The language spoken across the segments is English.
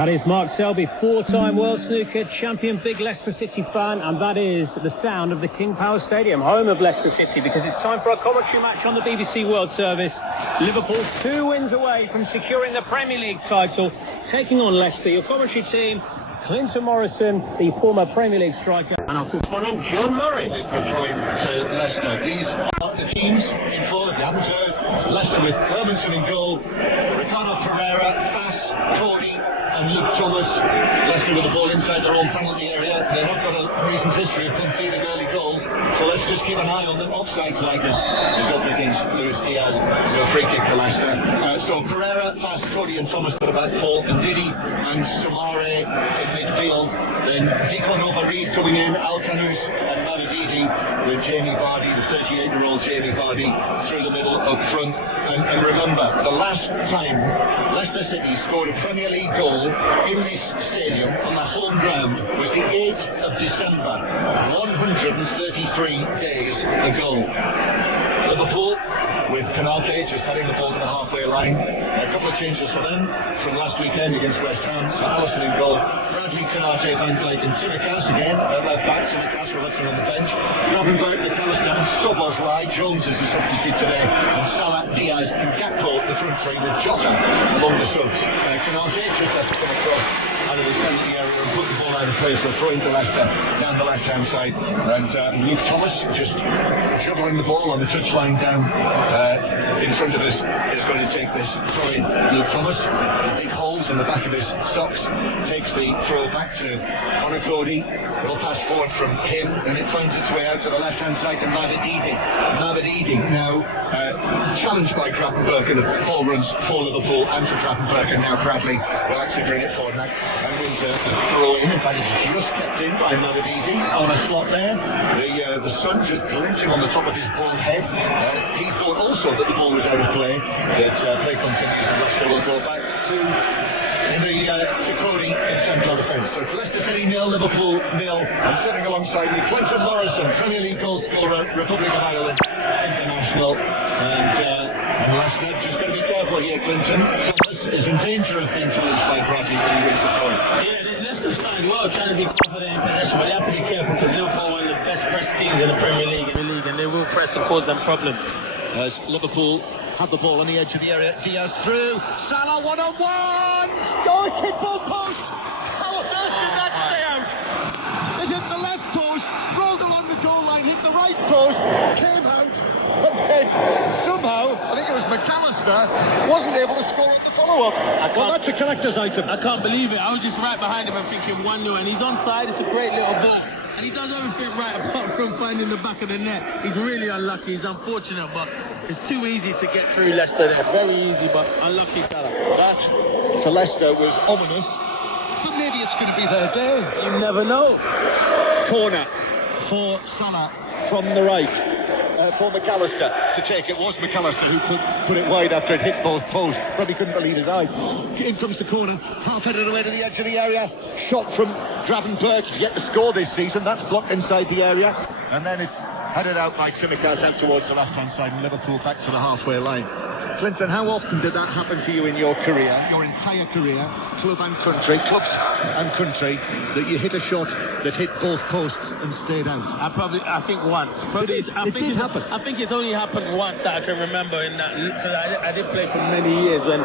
That is Mark Selby, four-time World Snooker champion, big Leicester City fan, and that is the sound of the King Power Stadium, home of Leicester City, because it's time for a commentary match on the BBC World Service. Liverpool 2 wins away from securing the Premier League title, taking on Leicester. Your commentary team, Clinton Morrison, the former Premier League striker, and our correspondent, John Murray. Going to Leicester. These are the teams in forward. The amateur, Leicester with Robinson in goal, Ricardo Pereira, Fass, Cody, and Luke Thomas. Leicester with the ball inside their own penalty area. They've not got a recent history of conceding early goals, so let's just keep an eye on them. Offside flaggers is up against Luis Diaz, so a free kick for Leicester. So Pereira, Fass, Cody and Thomas got about four, and Didi and S.Maria in midfield. Then Deacon Reed coming in, Alcanus and Mavididi with Jamie Vardy, the 38-year-old Jamie Vardy, through the middle up front. And remember, the last time Leicester City scored a Premier League goal in this stadium on the home ground was the 8th of December, 133 days ago. Liverpool with Canate just heading the ball to the halfway line. A couple of changes for them from last weekend against West Ham. So Allison in goal, Bradley, Canate, Van Dijk and Tsimikas again at left back. Tsimikas Robertson on the bench. Gravenberg, McAllister and Sobos right. Jones is a substitute today. And Salah, Diaz and Gakpo the front three with Jota along the subs. Canate just has to come across out of his penalty area and put the ball out of play for a throw into Leicester down the left-hand side. And Luke Thomas just juggling the ball on the touchline down in front of us is going to take this throw in. Luke Thomas, big holes in the back of his socks, takes the throw back to Conor Cody. It'll pass forward from him and it finds its way out to the left-hand side to Mavididi. Mavididi now challenged by Krappenberg, and the ball runs for Liverpool and for Krappenberg, and now Bradley will actually bring it forward. That was a throw in. In fact, it's just kept in by Mavididi on a slot there. The sun just glinting on the top of his bald head. He thought also that the ball was out of play, but play continues and Leicester will go back to Cody in central defence. So it's Leicester City 0, Liverpool 0. I'm sitting alongside me, Clinton Morrison, Premier League goal scorer, Republic of Ireland international, and Leicester just got to be careful here, Clinton. Thomas is in danger of being challenged by Bradley when he wins the throw. Yeah, Leicester's starting well, trying to be confident in possession, but they have to be careful because Liverpool are one of the best pressed teams in the Premier League, and they will press and cause them problems. As Liverpool have the ball on the edge of the area, Diaz through, Salah one-on-one, goal kick ball post. How on earth did that stay out? It hit the left post, rolled along the goal line, hit the right post, came out, and then somehow, I think it was McAllister, wasn't able to score on the follow-up. Well, that's a collector's item. I can't believe it. I was just right behind him and thinking 1-0, and he's onside. It's a great little ball. And he does everything right apart from finding the back of the net. He's really unlucky. He's unfortunate, but it's too easy to get through Leicester there. Very easy, but unlucky, Salah. That, for Leicester, was ominous. but maybe it's going to be their day. You never know. Corner for Salah from the right. For McAllister to take. It was McAllister who put it wide after it hit both posts. Probably couldn't believe his eyes. In comes the corner, half-headed away to the edge of the area. Shot from Gravenberg, yet to score this season. That's blocked inside the area. And then it's headed out by Tsimikas out towards the left-hand side, and Liverpool back to the halfway line. Clinton, how often did that happen to you in your career, your entire career, clubs and country, that you hit a shot that hit both posts and stayed out? I think once. It did happen. I think it's only happened once that I can remember in that, because I did play for many years when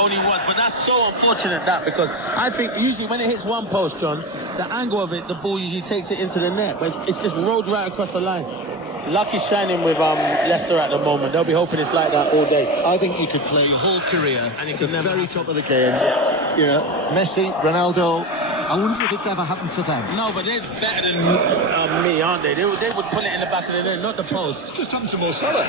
only once. But that's so unfortunate because I think usually when it hits one post, John, the angle of it, the ball usually takes it into the net, but it's just rolled right across the line. Lucky shining with Leicester at the moment. They'll be hoping it's like that all day. I think you could play your whole career and at the very top of the game. You know, Messi, Ronaldo. I wonder if it's ever happened to them. No, but they're better than me, aren't they? They would put it in the back of the net, not the post. It's just happened to Mo Salah.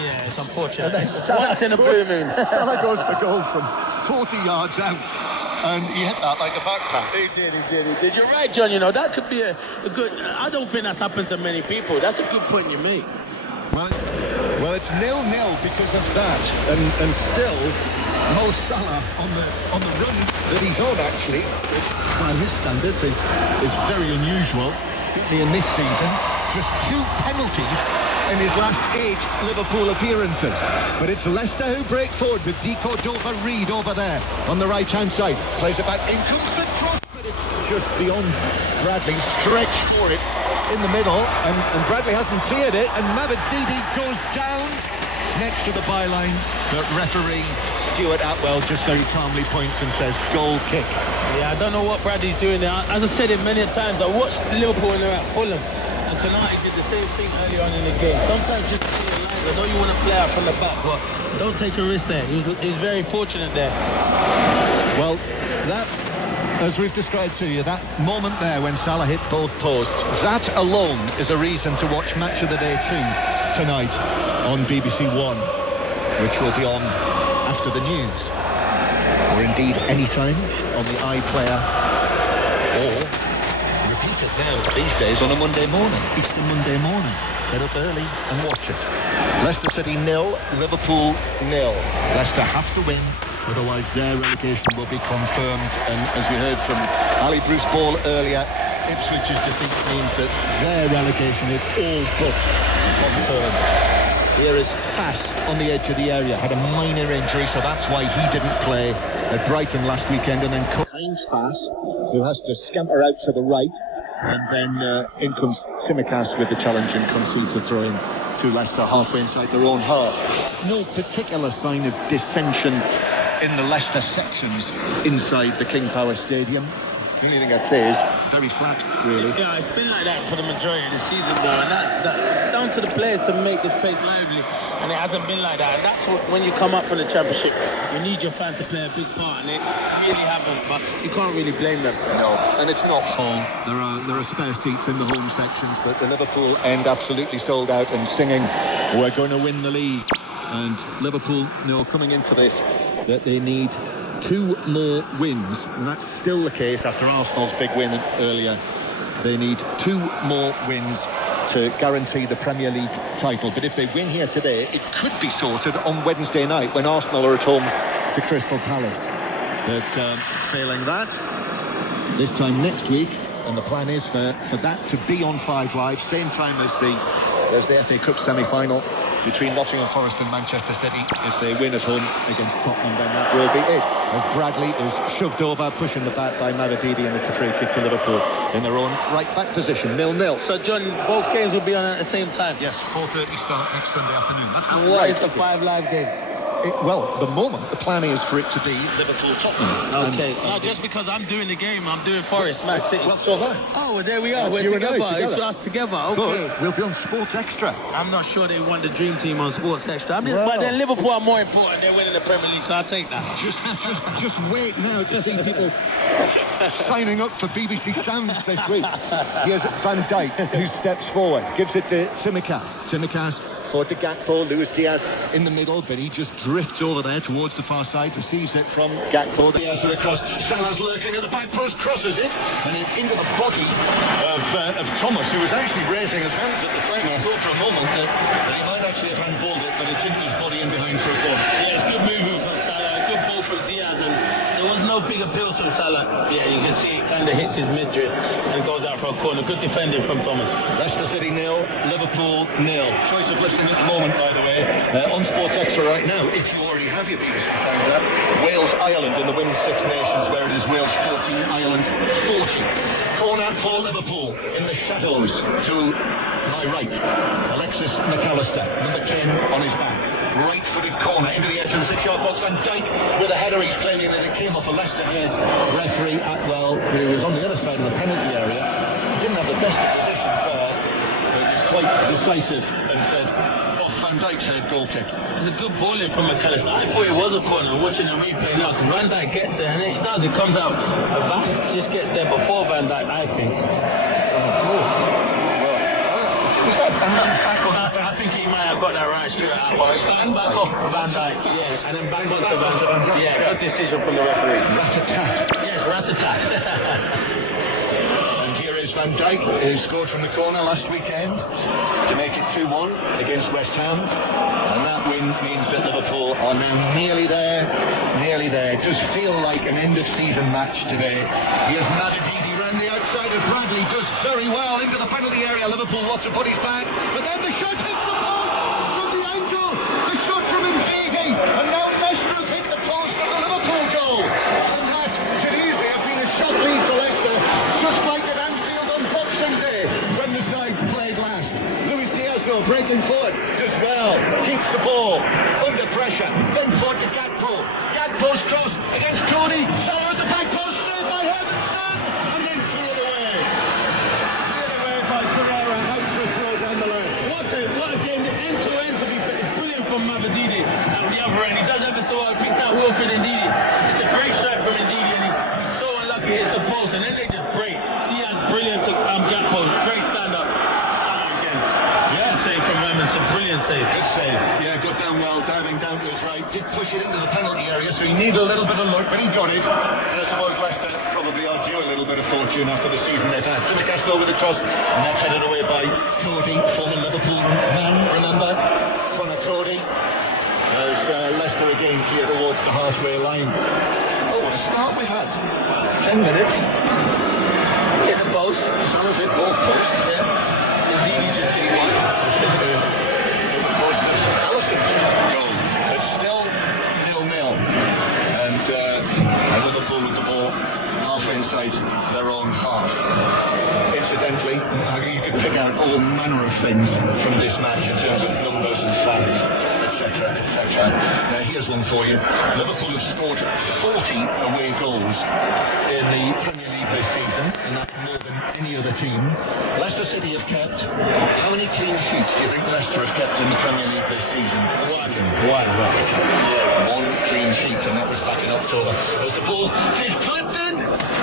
Yeah, it's unfortunate. Once in a blue moon. Salah goes for goal from 40 yards out. And he hit that like a back pass. He did. You're right, John. You know, that could be a good... I don't think that's happened to many people. That's a good point you make. Well, it's 0-0 because of that. And still, Mo Salah on the run that he's on, actually, which by his standards is very unusual, certainly in this season. Just 2 penalties in his last 8 Liverpool appearances. But it's Leicester who break forward with De Cordova-Reid over there on the right-hand side. Plays it back, in comes the cross, but it's just beyond Bradley. Stretched for it in the middle, and Bradley hasn't cleared it, and Mavididi goes down next to the byline. But referee Stuart Atwell just very calmly points and says, goal kick. Yeah, I don't know what Bradley's doing there. As I said it many times, I watched Liverpool when they were at Fulham. And tonight he did the same thing early on in the game. Sometimes just see your lines. I know you want to play out from the back, but don't take a risk there. He was very fortunate there. Well, that, as we've described to you, that moment there when Salah hit both posts, that alone is a reason to watch Match of the Day 2 tonight on BBC One, which will be on after the news, or indeed any time on the iPlayer, or repeated now these days on a Monday morning, Easter Monday morning. Get up early and watch it. Leicester City 0, Liverpool 0. Leicester have to win, otherwise their relegation will be confirmed. And as we heard from Ali Bruce Ball earlier, Ipswich's defeat means that their relegation is all but confirmed. Here is Pass on the edge of the area, had a minor injury, so that's why he didn't play at Brighton last weekend. And then Heinz Pass, who has to scamper out to the right, and then in comes Tsimikas with the challenge and concedes a throw-in to Leicester halfway inside their own half. No particular sign of dissension in the Leicester sections inside the King Power Stadium. The only thing I'd say is very flat, really. Yeah, it's been like that for the majority of the season now, and that's down to the players to make this place lively, and it hasn't been like that. And that's what, when you come up from the Championship, you need your fans to play a big part, and they really haven't, but you can't really blame them. No, and it's not full. There are spare seats in the home sections, but the Liverpool end absolutely sold out and singing, we're going to win the league. And Liverpool know coming into this that they need 2 more wins, and that's still the case after Arsenal's big win earlier. They need 2 more wins to guarantee the Premier League title. But if they win here today, it could be sorted on Wednesday night when Arsenal are at home to Crystal Palace. But failing that, this time next week, and the plan is for that to be on 5 Live, same time as the FA Cup semi-final between Nottingham Forest and Manchester City. If they win at home against Tottenham, then that will be it. As Bradley is shoved over, pushing the bat by Mavididi, and it's a free kick to Liverpool in their own right-back position, 0-0. So, John, both games will be on at the same time? Yes, 4:30 start next Sunday afternoon. That's what is the 5 Live game? Well, the moment, the plan is for it to be Liverpool-Tottenham. Okay. No, just because I'm doing the game, I'm doing Forest, Man City. Well, so that. Oh, well, there we are. We're together. It's us together. Okay. Good. We'll be on Sports Extra. I'm not sure they want the dream team on Sports Extra. But then Liverpool are more important. They're winning the Premier League, so I'll take that. Just wait now to see people signing up for BBC Sounds this week. Here's Van Dijk, who steps forward, gives it to Tsimikas. Tsimikas forward to Gakpo. Luis Diaz in the middle, but he just drifts over there towards the far side, receives it from Gakpo. Diaz with a cross. Salah's lurking at the back post, crosses it, and then into the body of Thomas, who was actually raising his hands at the time. I thought for a moment that he might actually have handballed it, but it's into his body in behind for a corner. Yeah, it's good movement from Salah, good ball from Diaz, and there was no big appeal from Salah. Yeah, you can see it kind of hits his midriff and goes out for a corner. Good defending from Thomas. Leicester City 0, Liverpool 0. Choice of listening at the moment, by the way, on Sports Extra right now, if you already have your BBC Sounds app, Wales-Ireland in the Women's Six Nations, where it is Wales 14, Ireland 40. Corner for Liverpool in the shadows to my right. Alexis McAllister, number 10 on his back. Right-footed corner into the edge of the 6-yard box. Van Dijk with a header. He's claiming that it came off a Leicester head. Referee Atwell, who was on the other side of the penalty area, didn't have the best of positions there, but was quite decisive and said, what Van Dijk said, goal kick. It's a good ball in from McAllister. I thought it was a corner. Watching the replay now, because Van Dijk gets there, and it does. It comes out. Vast just gets there before Van Dijk, I think. I think he might have got that right straight out. Stand back off Van Dijk, yes, and then bang on to Van Dijk. Yeah, good decision from the referee. Rat-a-tat. Yes, rat-a-tat. And here is Van Dijk, who scored from the corner last weekend to make it 2-1 against West Ham. And that win means that Liverpool are now nearly there. It does feel like an end-of-season match today. Here's Madididi round the outside of Bradley, does very well into the penalty area. Liverpool wants to put it back, but then the shot hits the post from the angle. The shot from Mbidi, and now Leicester hit the post for the Liverpool goal. And that could easily have been a shot lead for Leicester, just like at Anfield on Boxing Day when the side played last. Luis Diaz though breaking forward, does well, keeps the ball under pressure, then forward to Gakpo. Gakpo's cross against Cody. Salah at the back post, saved by Henderson, and then threw it away. Threw it away by Pereira, out for a throw down the line. What a game, the end-to-end to be fair. It's brilliant from Madididi at the other end. He does ever so well, picks out Wilfred Ndidi. It's a great shot from Ndidi, and he's so unlucky, hits the post, and then they just break. Diaz brilliant to Gakpo, great stand-up. Salah again. Yeah, save from Emerson, brilliant save. Good save. Yeah, got down well, diving down to his right. Did push it into the penalty area, so he needed a little bit of luck, but he got it. And I suppose Leicester probably are due a little bit of fortune after the season they've had. Simicastro with the cross, and that's headed away by Cody, former Liverpool man, remember? Connor Cody. As Leicester again clear towards the halfway line. Oh, what a start we had. 10 minutes. Hit the post. Salah's hit both posts, yeah. Ndidi just hit one. It's still 0-0, and Liverpool with the ball half inside their own half. Incidentally, you could pick out all manner of things from this match in terms of numbers and fans, etc. Now here's one for you. Liverpool have scored 40 away goals in the Premier League this season, and that's more than any other team. Leicester City have kept, how many clean sheets do you think Leicester have kept in the Premier League this season? One. One clean sheet, and that was back in October. As the ball is clipped in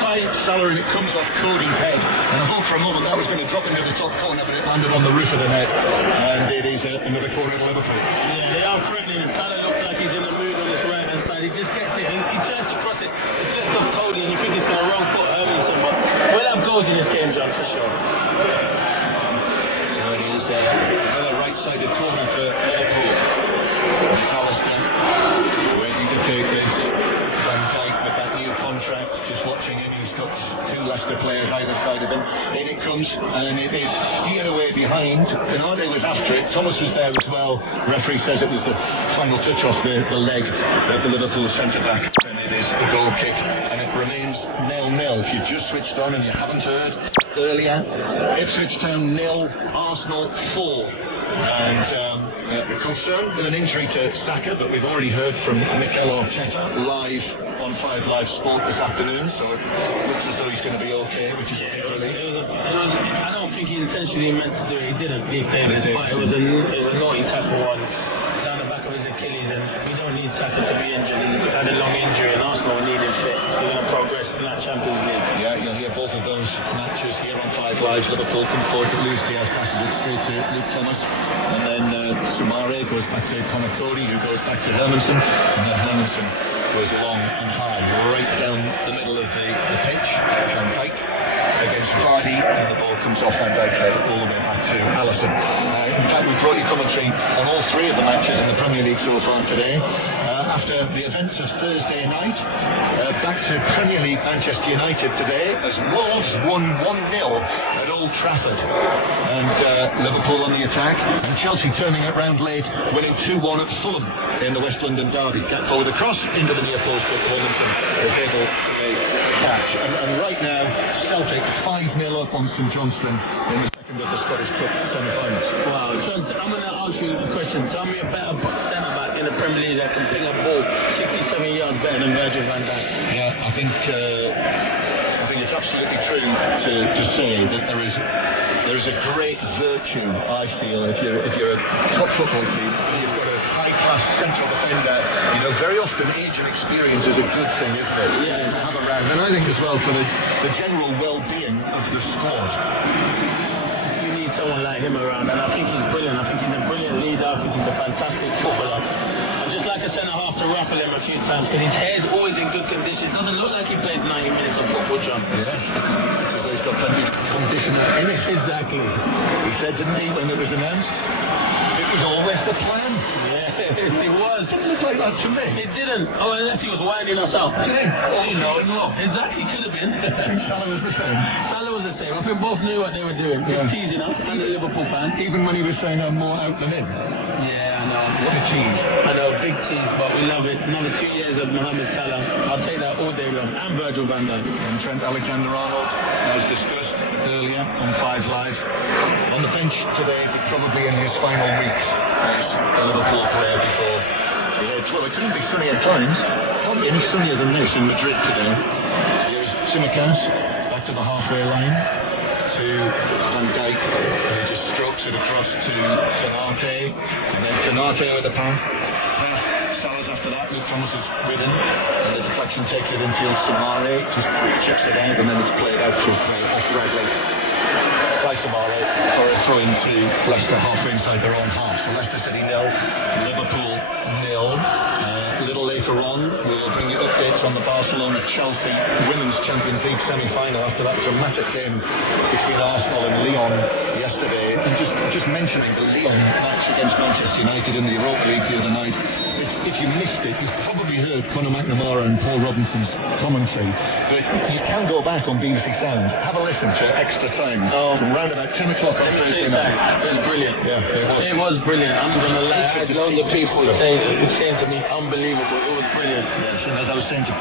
by Salah, and it comes off Cody's head. And I thought for a moment that was going to drop into the top corner, but it landed on the roof of the net. And it is another corner to Liverpool. Yeah, they are threatening, and Salah looks like he's in the mood on his right-hand side. He just gets it, and he tries to cross it. It flips off Cody, and you think he's going to wrong foot Hermanson, but we'll have goals in this game, John, for sure. So it is another right-sided corner for Liverpool. McAllister waiting to take this. Van Dijk with that new contract, just watching him. He's got two Leicester players either side of him. In it comes, and it is steered away behind. Bernardo was after it. Thomas was there as well. Referee says it was the final touch off the leg of the Liverpool centre-back. And it is a goal kick, and it remains 0-0. If you've just switched on and you haven't heard earlier, Ipswich Town 0, Arsenal 4. And we're concerned with an injury to Saka, but we've already heard from Mikel Arteta live on 5 Live Sport this afternoon, so it looks as though he's going to be okay, which is early. I don't think he intentionally meant to do it. He didn't. He famous, but it was a naughty type of one down the back of his Achilles, and we don't need Saka to be injured. He's had a long injury, and Arsenal need him fit. They're going to progress in that Champions League. Yeah, you'll hear both of those matches here on 5 live. Liverpool come forward, but Luis Diaz passes it straight to Luke Thomas. And then S.Maria goes back to Conor Cody, who goes back to Hermansen. And then Hermansen goes long and high, right down the middle of the pitch. Van Dijk against Vardy, and the ball comes off Van Dijk's head all the way back to Alisson. In fact, we brought you commentary on all three of the matches in the Premier League so far today. After the events of Thursday night, back to Premier League Manchester United today, as Wolves won 1-0 at Old Trafford. And Liverpool on the attack, and Chelsea turning it round late, winning 2-1 at Fulham in the West London derby. Get forward across into the near post, but Robinson is able to make catch. And right now, Celtic 5-0 up on St Johnstone in the second of the Scottish Cup semi-finals. Wow, John, I'm going to ask you a question. Tell me a better centre-back in the Premier League that can ping a ball 67 yards better than Virgil van Dijk. Yeah, I think it's absolutely true to say that there is a great virtue, I feel, if you're a top football team, you've got a high-class central defender. You know, very often age and experience is a good thing, isn't it? Yeah. To have around. And I think as well for the general well-being of the squad. You need someone like him around, and I think he's brilliant. I think he's a brilliant leader. I think he's a fantastic footballer. I'd just like a centre-half to raffle him a few times, because his hair's always in good condition. Doesn't look like he played 90 minutes of football, John. Yes. Because he's got plenty of conditioner in it. Exactly. He said, didn't he, when it was announced? It was always the plan. Yeah, it was. It didn't look like that to me. It didn't. Oh, unless he was winding us up. Yeah. Oh, no. Exactly, could have been. Salah was the same. Salah was the same. I think both knew what they were doing. Just teasing us, and the Liverpool fan. Even when he was saying I'm more out than in. Yeah, I know. What a cheese. I know, big cheese, but we love it. Another 2 years of Mohamed Salah. I'll take that all day long. And Virgil van Dijk. And Trent Alexander-Arnold, as discussed earlier on 5 Live. On the bench today, but probably in his final weeks as a Liverpool player before he heads. Well, it couldn't be sunny at times. Can't be any sunnier than this in Madrid today. Here's Tsimikas back to the halfway line to Van Dijk, and he just strokes it across to Konate, and then Konate with the pass. Salah's after that. Luke Thomas is with him, and the deflection takes it infield. S.Maria just chips it out, and then it's played out through play accurately by S.Maria for a throw into Leicester halfway inside their own half. So Leicester City 0, Liverpool 0. A little later on, we will bring you updates on the Barcelona-Chelsea Women's Champions League semi-final after that dramatic game between Arsenal and Lyon yesterday. And just mentioning the Lyon match against Manchester United in the Europa League the other night. If you missed it, you've probably heard Conor McNamara and Paul Robinson's commentary. But you can go back on BBC Sounds, have a listen to Extra Time from around about 10 o'clock on Thursday night. It was brilliant. Yeah, it was brilliant. I'm going to lie. I had loads of people saying to me, unbelievable. It was brilliant. Yes, and as I was saying to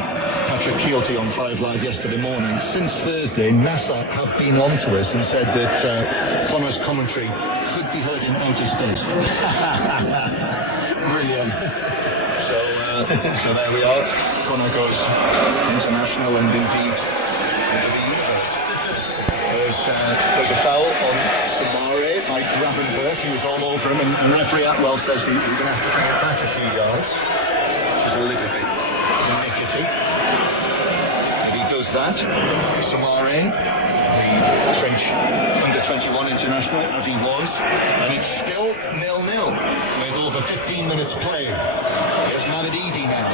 Patrick Keelty on 5 Live yesterday morning, since Thursday, NASA have been on to us and said that Conor's commentary could be heard in outer space. Brilliant. So there we are. Conor goes international and indeed into the universe. There's a foul on S.Maria by Gravenberg. He was all over him, and referee Atwell says he's going to have to bring it back a few yards, which is a little bit iniquity. If he does that, S.Maria, the French under-21 international, as he was, and it's still 0-0 with over 15 minutes played. Here's Mavididi now.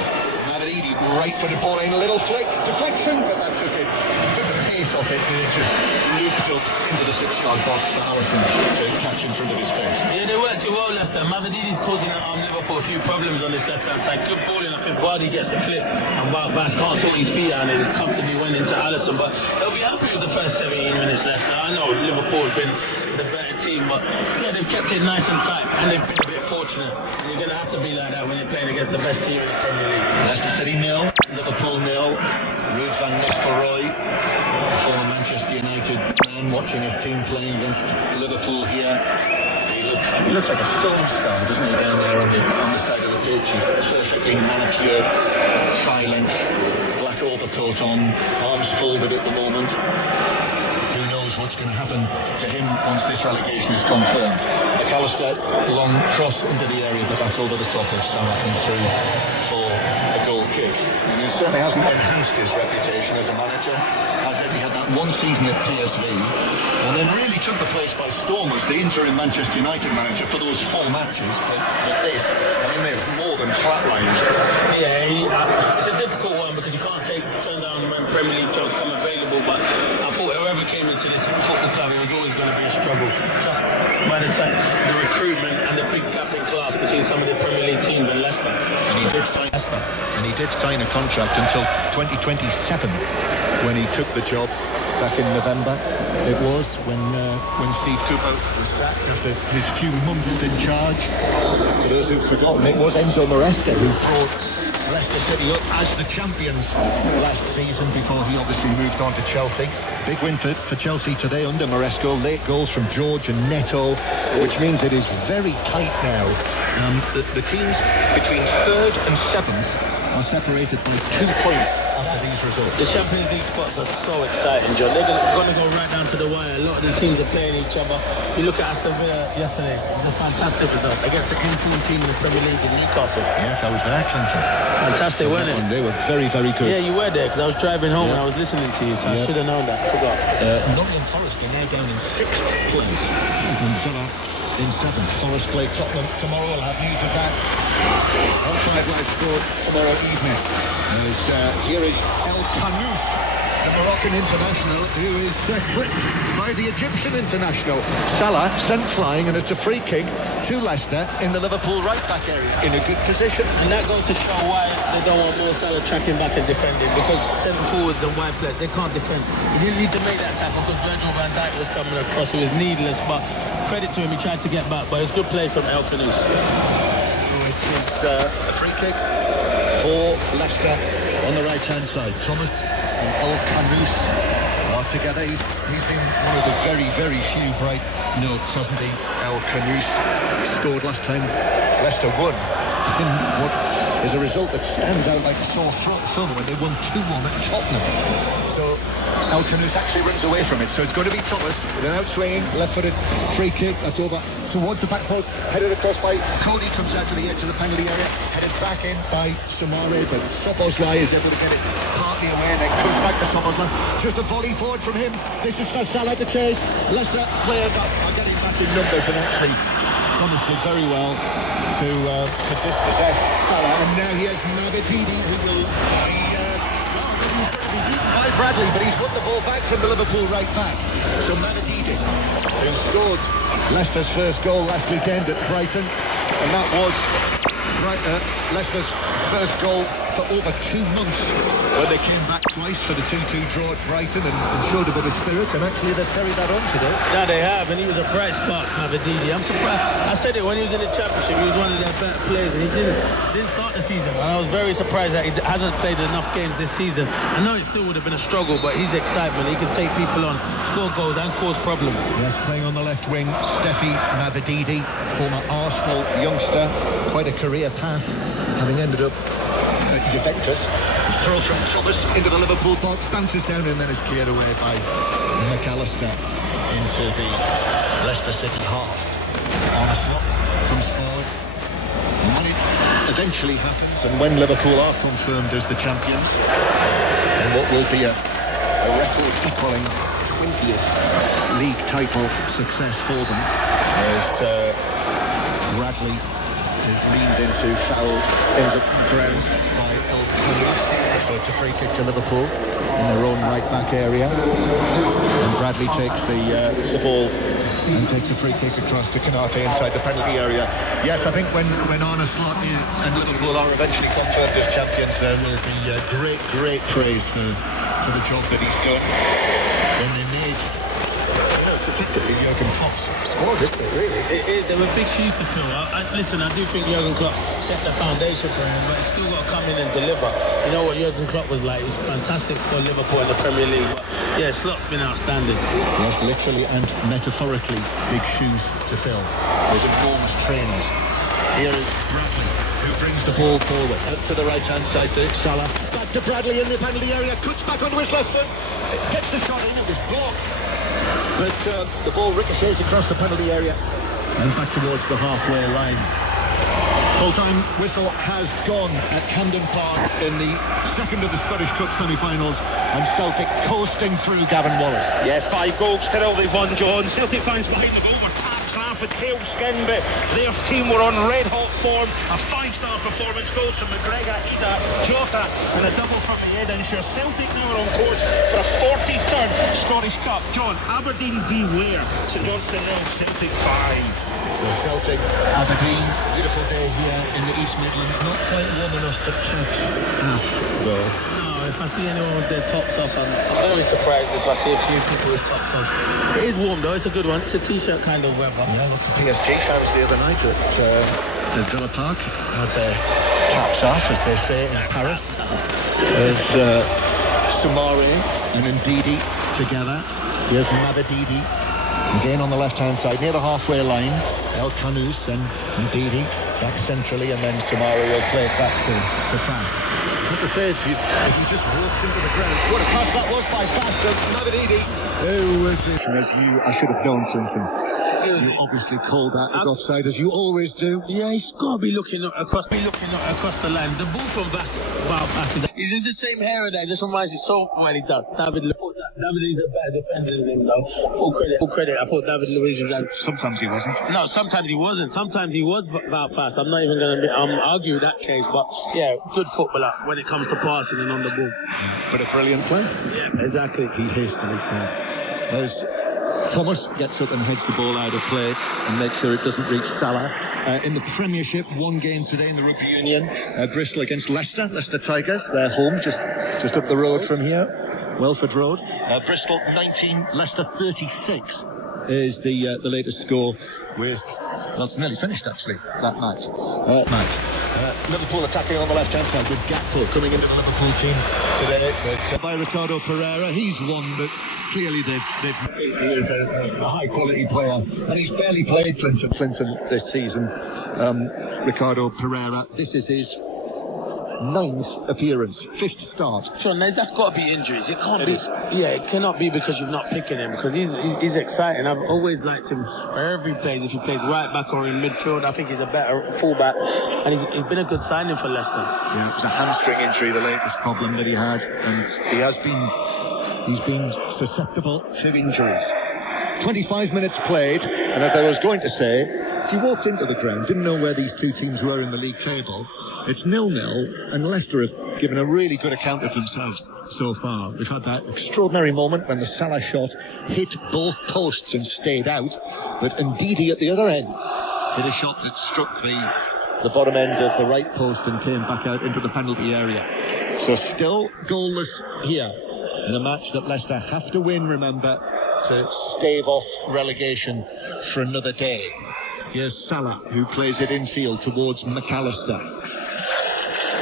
Mavididi right for the ball in, a little flick, deflection, but that's okay. But the pace of it, it just looped up into the 6-yard box for Alisson to catch in front of his face. Yeah, they worked too well, Leicester. Mavididi's causing Liverpool a few problems on this left-hand side. Good ball, and I think Vardy gets the flip, and Bass can't sort his feet out, and it comfortably went into Alisson. But they'll be happy with the first 17 minutes, Leicester. I know Liverpool have been the better team, but yeah, they've kept it nice and tight, and they've been a bit fortunate. And you're going to have to be like that when you're playing against the best team in the Premier League. Leicester City 0, Liverpool 0. Ruud van Nistelrooy, the former Manchester United man, watching his team playing against Liverpool here. He looks like a film star, doesn't he, down there on the side of the pitch. He's perfectly manicured, thigh length, black overcoat on, arms folded at the moment. Who knows what's going to happen to him once this relegation is confirmed. McAllister, long cross into the area, but that's over the top of Salah and through for a goal kick. And he certainly hasn't enhanced his reputation as a manager, has it? He had that one season at PSV, and then really took the place by storm as the interim Manchester United manager for those 4 matches. But this, I mean, they've more than flatlined. Yeah, it's a difficult one because you can't turn down when Premier League jobs come available, but I thought whoever came into this football club, it was always going to be a struggle. Just by the time the recruitment and the big gap in class between some of the Premier League teams and Leicester. And he did sign a contract until 2027 when he took the job back in November. It was when Steve Cooper was sacked after his few months in charge. For those who've forgotten, it was Enzo Maresca who brought Leicester City up as the champions last season before he obviously moved on to Chelsea. Big win for Chelsea today under Maresca. Late goals from George and Neto, which means it is very tight now. The teams between 3rd and 7th are separated by 2 points after these results. The Champions League spots are so exciting, John. They're going to go right down to the wire. A lot of the teams are playing each other. You look at Aston Villa yesterday. It was a fantastic result against the informed team in the Premier League in Newcastle. Yes, I was there, Clancy. Fantastic, wasn't it? They were very, very good. Yeah, you were there because I was driving home and I was listening to you, so I should have known that. I forgot. Nottingham Forest are now down in 6th place. And Villa in 7th. Forest play Tottenham tomorrow. We'll have news of that. All 5 live scored tomorrow evening. Here is El Khanous, the Moroccan international, who is clipped by the Egyptian international. Salah sent flying, and it's a free kick to Leicester in the Liverpool right-back area in a good position. And that goes to show why they don't want more Salah tracking back and defending, because 7 forwards and wide players, they can't defend. He didn't need to make that tackle because Virgil van Dijk was coming across. It was needless, but credit to him, he tried to get back, but it was good play from El Khanous. It is a free kick for Leicester on the right-hand side. Thomas and El Khanous are together. He's been one of the very, very few bright notes, hasn't he? El Khanous scored last time Leicester won in what is a result that stands out like a sore thumb when they won 2-1 at Tottenham. So El Khanous actually runs away from it, so it's going to be Thomas with an out-swinging left-footed free kick. That's over towards the back post, headed across by Cody, comes out to the edge of the penalty area, headed back in by S.Maria, but Szoboszlai is able to get it partly away, and then comes back to Szoboszlai. Just a volley forward from him. This is for Salah to chase. Leicester players are getting back in numbers, and actually Thomas did very well to dispossess Salah, and now here's Mavididi, who will by Bradley, but he's put the ball back from the Liverpool right back. So Mavididi, who scored Leicester's first goal last weekend at Brighton, and that was Leicester's first goal for over 2 months, when they came back twice for the 2-2 draw at Brighton and showed a bit of spirit, and actually they've carried that on today. Yeah, they have, and he was a bright spark, Mavididi. I'm surprised. I said it when he was in the Championship, he was one of their better players, and he didn't start the season, and I was very surprised that he hasn't played enough games this season. I know it still would have been a struggle, but he's excitement. He can take people on, score goals, and cause problems. Yes, playing on the left wing, Steffi Mavididi, former Arsenal youngster, quite a career path, having ended up at Juventus. Throw from Thomas into the Liverpool box, bounces down, and then is cleared away by McAllister into the Leicester City half. On a slot from forward. When it eventually happens, and when Liverpool are confirmed as the champions, and what will be a record-equalling 20th league title success for them, as Bradley is leaned into, foul, ends up ground by El Khanous. So it's a free kick to Liverpool in their own right-back area, and Bradley takes the ball and takes a free kick across to Konate inside the penalty area. Yes, I think when Arne Slot and Liverpool are eventually confirmed as champions, there will be great praise for the job that he's done when they made. It's effectively Jurgen Klopp's squad, isn't it, really? It is. There were big shoes to fill. Listen, I do think Jurgen Klopp set the foundation for him, but he's still got to come in and deliver. You know what Jurgen Klopp was like? He was fantastic for Liverpool in the Premier League. But yeah, Slot's been outstanding. Yes, literally and metaphorically big shoes to fill. There's enormous trainers. Here is Bradley, who brings the ball forward out to the right-hand side to Salah. Back to Bradley in the penalty area. Cuts back onto his left foot. Gets the shot in. It was blocked. But the ball ricochets across the penalty area and back towards the halfway line. Full-time whistle has gone at Camden Park in the second of the Scottish Cup semi-finals, and Celtic coasting through Gavin Wallace. Yeah, 5 goals to nil they've won, John. Celtic fans behind the goal were with pale skin, but their team were on red hot form. A 5-star performance, goals from McGregor, Ida, Jota, and a double from the Edinshire. Celtic now are on course for a 43rd Scottish Cup. John, Aberdeen beware. St Johnstone nil, Celtic 5. So Celtic, Aberdeen, beautiful day here in the East Midlands. Not quite warm enough for caps though. No, if I see anyone with their tops off, I'm only surprised if I see a few people with tops off. It is warm though, it's a good one. It's a t-shirt kind of weather. Yeah, lots of PSG fans the other night at Villa Park had their caps off, as they say in Paris. There's S.Maria and Ndidi together. Here's Mabadidi again on the left-hand side, near the halfway line. El Khanous and Ndidi back centrally, and then S.Maria will play it back to Fast. What to say, if you just walked into the ground, what a pass that was by Fast and Mabadidi. Oh, as I should have known something. You obviously called that as offside, as you always do. Yeah, he's got to be looking across the line. The ball from Fast, he's in the same area there. Just reminds you so well he does. David is a better defender than him, though. Full credit. I thought David Luiz was like... Sometimes he wasn't. No, sometimes he wasn't. Sometimes he was about Fast. I'm not even going to argue that case, but yeah, good footballer when it comes to passing and on the ball. Yeah, but a brilliant play. Yeah, exactly. He hastily said. As Thomas gets up and heads the ball out of play and makes sure it doesn't reach Salah. In the Premiership, one game today in the Rugby Union. Bristol against Leicester Tigers. They're home, just up the road from here, Welford Road. Bristol 19, Leicester 36 is the latest score. With well, it's nearly finished actually, that match. Liverpool attacking on the left-hand side with Gakpo coming into the Liverpool team today. But by Ricardo Pereira, he's one that clearly he is a high-quality player, and he's barely played Clinton this season. Ricardo Pereira, this is his 9th appearance, 5th start. John, that's got to be injuries. It can't be. Yeah, it cannot be because you're not picking him, because he's exciting. I've always liked him wherever he plays. If he plays right back or in midfield, I think he's a better fullback, and he's been a good signing for Leicester. Yeah, it was a hamstring injury, the latest problem that he had, and he's been susceptible to injuries. 25 minutes played, and as I was going to say, if you walked into the ground, didn't know where these two teams were in the league table, it's 0-0, and Leicester have given a really good account of themselves so far. We've had that extraordinary moment when the Salah shot hit both posts and stayed out, but Ndidi at the other end hit a shot that struck the bottom end of the right post and came back out into the penalty area. So still goalless here in a match that Leicester have to win, remember, to stave off relegation for another day. Here's Salah, who plays it infield towards McAllister.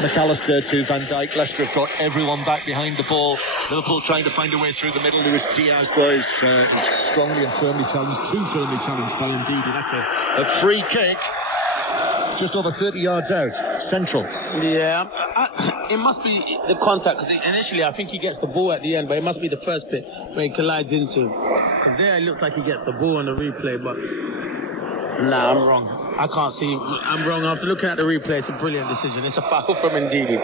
McAllister to Van Dijk. Leicester have got everyone back behind the ball. Liverpool trying to find a way through the middle. Luis Diaz, though, is strongly and firmly challenged. Too firmly challenged by Ndidi. That's a free kick. Just over 30 yards out, central. Yeah, it must be the contact. Initially, I think he gets the ball at the end, but it must be the first bit where he collides into. There, it looks like he gets the ball on the replay, but nah, I'm wrong. I can't see. I'm wrong. After looking at the replay, it's a brilliant decision. It's a foul from Ndidi.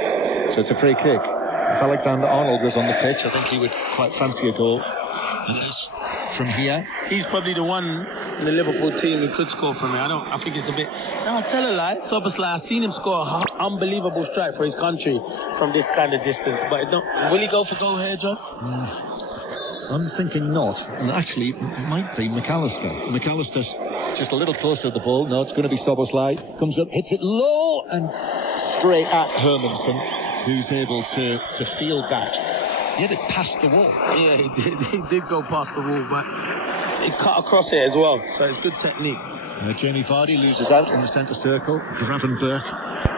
So it's a free kick. If Alexander-Arnold was on the pitch, I think he would quite fancy a goal. And it is from here. He's probably the one in the Liverpool team who could score from it. I think it's a bit... No, I tell a lie. Soboslai, I've seen him score an unbelievable strike for his country from this kind of distance. But will he go for goal here, John? I'm thinking not. And actually, it might be McAllister. McAllister's just a little closer to the ball. No, it's going to be Soboslai. Comes up, hits it low and straight at Hermanson, who's able to field that. He had it past the wall. Yeah, he did go past the wall, but he cut across it as well, so it's good technique. Jamie Vardy loses out in the centre circle. Gravenberch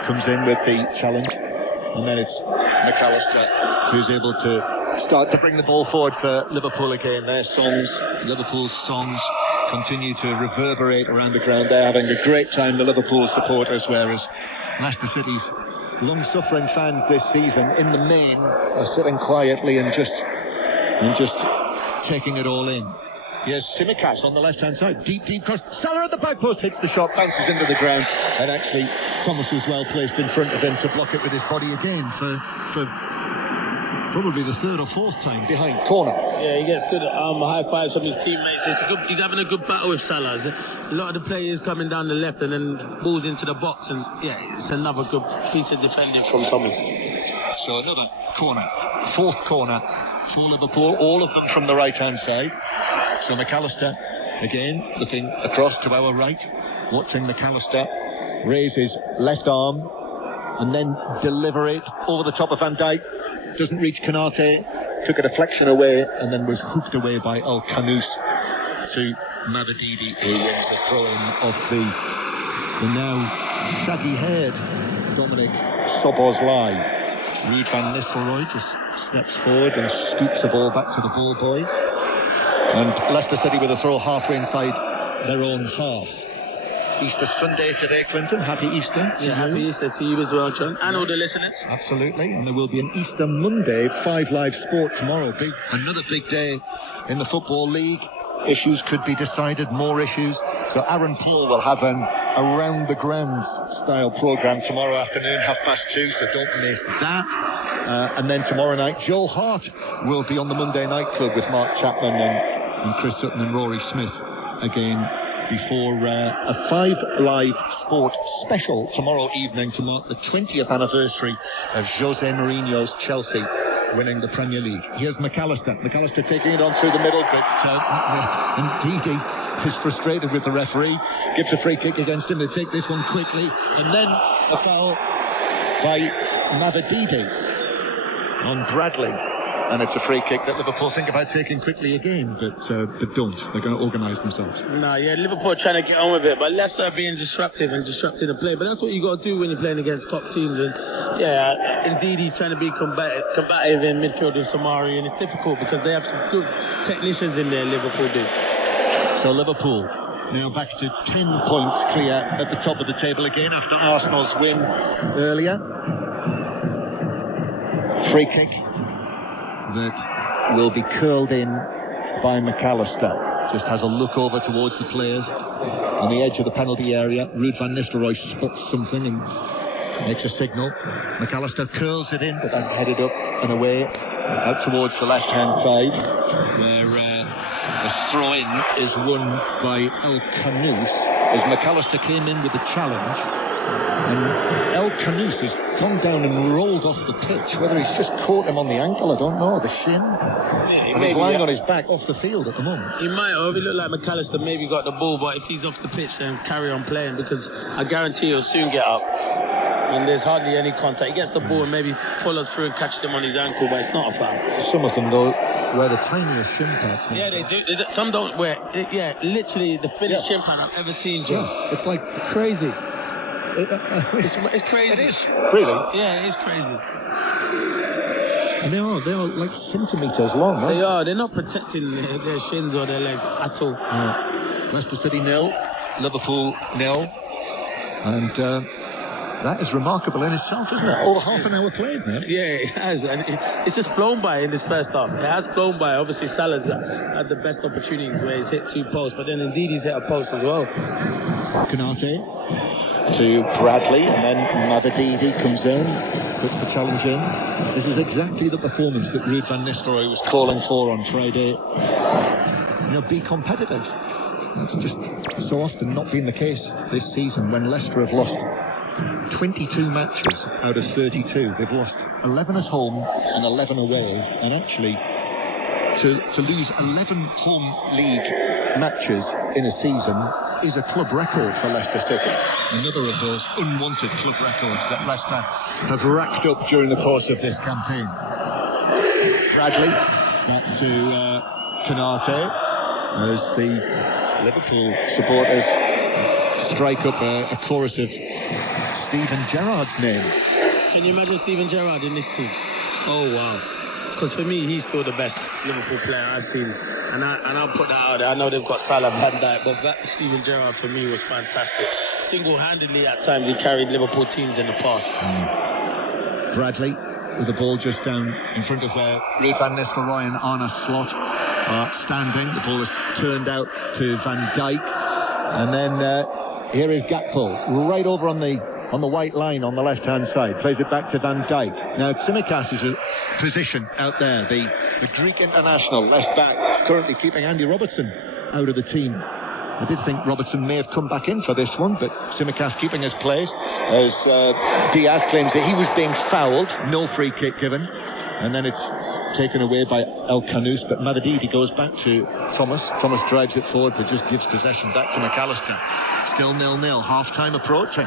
comes in with the challenge, and then it's McAllister who's able to start to bring the ball forward for Liverpool again. Their songs, Liverpool's songs, continue to reverberate around the ground. They're having a great time, the Liverpool supporters, whereas Leicester City's long-suffering fans this season, in the main, are sitting quietly and just taking it all in. Here's Tsimikas on the left-hand side. Deep cross. Salah at the back post hits the shot, bounces into the ground, and actually Thomas was well placed in front of him to block it with his body again for probably the third or fourth time behind corner. Yeah, he gets good high fives from his teammates. He's having a good battle with Salah. A lot of the players coming down the left and then balls into the box, and yeah, it's another good piece of defending from Thomas. So another corner, fourth corner for Liverpool, all of them from the right-hand side. So McAllister again looking across to our right, watching McAllister raise his left arm and then deliver it over the top of Van Dijk. Doesn't reach Konate, took a deflection away and then was hooked away by El Khanous to Mavididi, who wins the throw-in of the now shaggy-haired Dominic Szoboszlai. Ruud van Nistelrooy just steps forward and scoops the ball back to the ball boy. And Leicester City with a throw halfway inside their own half. Easter Sunday today, Clinton. Happy Easter. Yeah, happy Easter to you as well, John. And all the listeners. Absolutely. And there will be an Easter Monday 5 Live Sport tomorrow. Another big day in the Football League. Issues could be decided, more issues. So Aaron Paul will have an around the grounds style programme tomorrow afternoon, 2:30, so don't miss that. And then tomorrow night, Joel Hart will be on the Monday Night Club with Mark Chapman and Chris Sutton and Rory Smith again before a 5 Live Sport special tomorrow evening to mark the 20th anniversary of Jose Mourinho's Chelsea winning the Premier League. Here's McAllister taking it on through the middle, but Ndidi is frustrated with the referee, gives a free kick against him. They take this one quickly, and then a foul by Mavididi on Bradley. And it's a free kick that Liverpool think about taking quickly again, but don't. They're going to organise themselves. No, yeah, Liverpool trying to get on with it, but Leicester being disruptive and disrupting the play. But that's what you got to do when you're playing against top teams. And yeah, indeed, he's trying to be combative in midfield with S.Maria, and it's difficult because they have some good technicians in there. Liverpool do. So Liverpool now back to 10 points clear at the top of the table again after Arsenal's win earlier. Free kick that will be curled in by McAllister. Just has a look over towards the players on the edge of the penalty area. Ruud van Nistelrooy spots something and makes a signal. McAllister curls it in, but that's headed up and away out towards the left-hand side, where the throw-in is won by El Khanous as McAllister came in with the challenge. And El Khanous has gone down and rolled off the pitch. Whether he's just caught him on the ankle, I don't know, the shin. Yeah, he's lying on his back off the field at the moment. He might have. It looked like McAllister maybe got the ball, but if he's off the pitch, then carry on playing, because I guarantee he'll soon get up. And there's hardly any contact. He gets the ball and maybe follows through and catches him on his ankle, but it's not a foul. Some of them, though, wear the tiniest shin pads. Yeah, they do. Some don't wear. Literally the thinnest shin pad I've ever seen, Joe. Yeah, it's like crazy. It's crazy. It is. Really? Yeah, it is crazy. And they are like centimetres long, right? They are. They're not protecting their shins or their legs at all. Leicester City 0, Liverpool 0. And that is remarkable in itself, isn't it? Over half an hour played now. Yeah, it has. And it's just flown by in this first half. It has flown by. Obviously, Salah's had the best opportunities where he's hit 2 posts, but then indeed he's hit a post as well. Konate to Bradley, and then Mavididi comes in, puts the challenge in. This is exactly the performance that Ruud van Nistelrooy was calling for on Friday. Be competitive. That's just so often not been the case this season, when Leicester have lost 22 matches out of 32. They've lost 11 at home and 11 away, and actually to lose 11 home league matches in a season is a club record for Leicester City. Another of those unwanted club records that Leicester have racked up during the course of this campaign. Bradley back to Konate as the Liverpool supporters strike up a chorus of Steven Gerrard's name. Can you imagine Steven Gerrard in this team? Oh wow. Because for me, he's still the best Liverpool player I've seen. And I'll put that out there. I know they've got Salah, Van Dijk, but that Steven Gerrard for me was fantastic. Single-handedly at times he carried Liverpool teams in the past. Bradley with the ball just down in front of where Ruud van Nistelrooy and Arne Slot are standing. The ball is turned out to Van Dijk, and then here is Gakpo right over on the white line on the left hand side, plays it back to Van Dijk. Now Tsimikas is a position out there, the Greek international left back, currently keeping Andy Robertson out of the team. I did think Robertson may have come back in for this one, but Tsimikas keeping his place as Diaz claims that he was being fouled. No free kick given, and then it's taken away by El Khanous, but Mavadidi goes back to Thomas. Thomas drives it forward but just gives possession back to McAllister. Still 0-0, half-time approaching.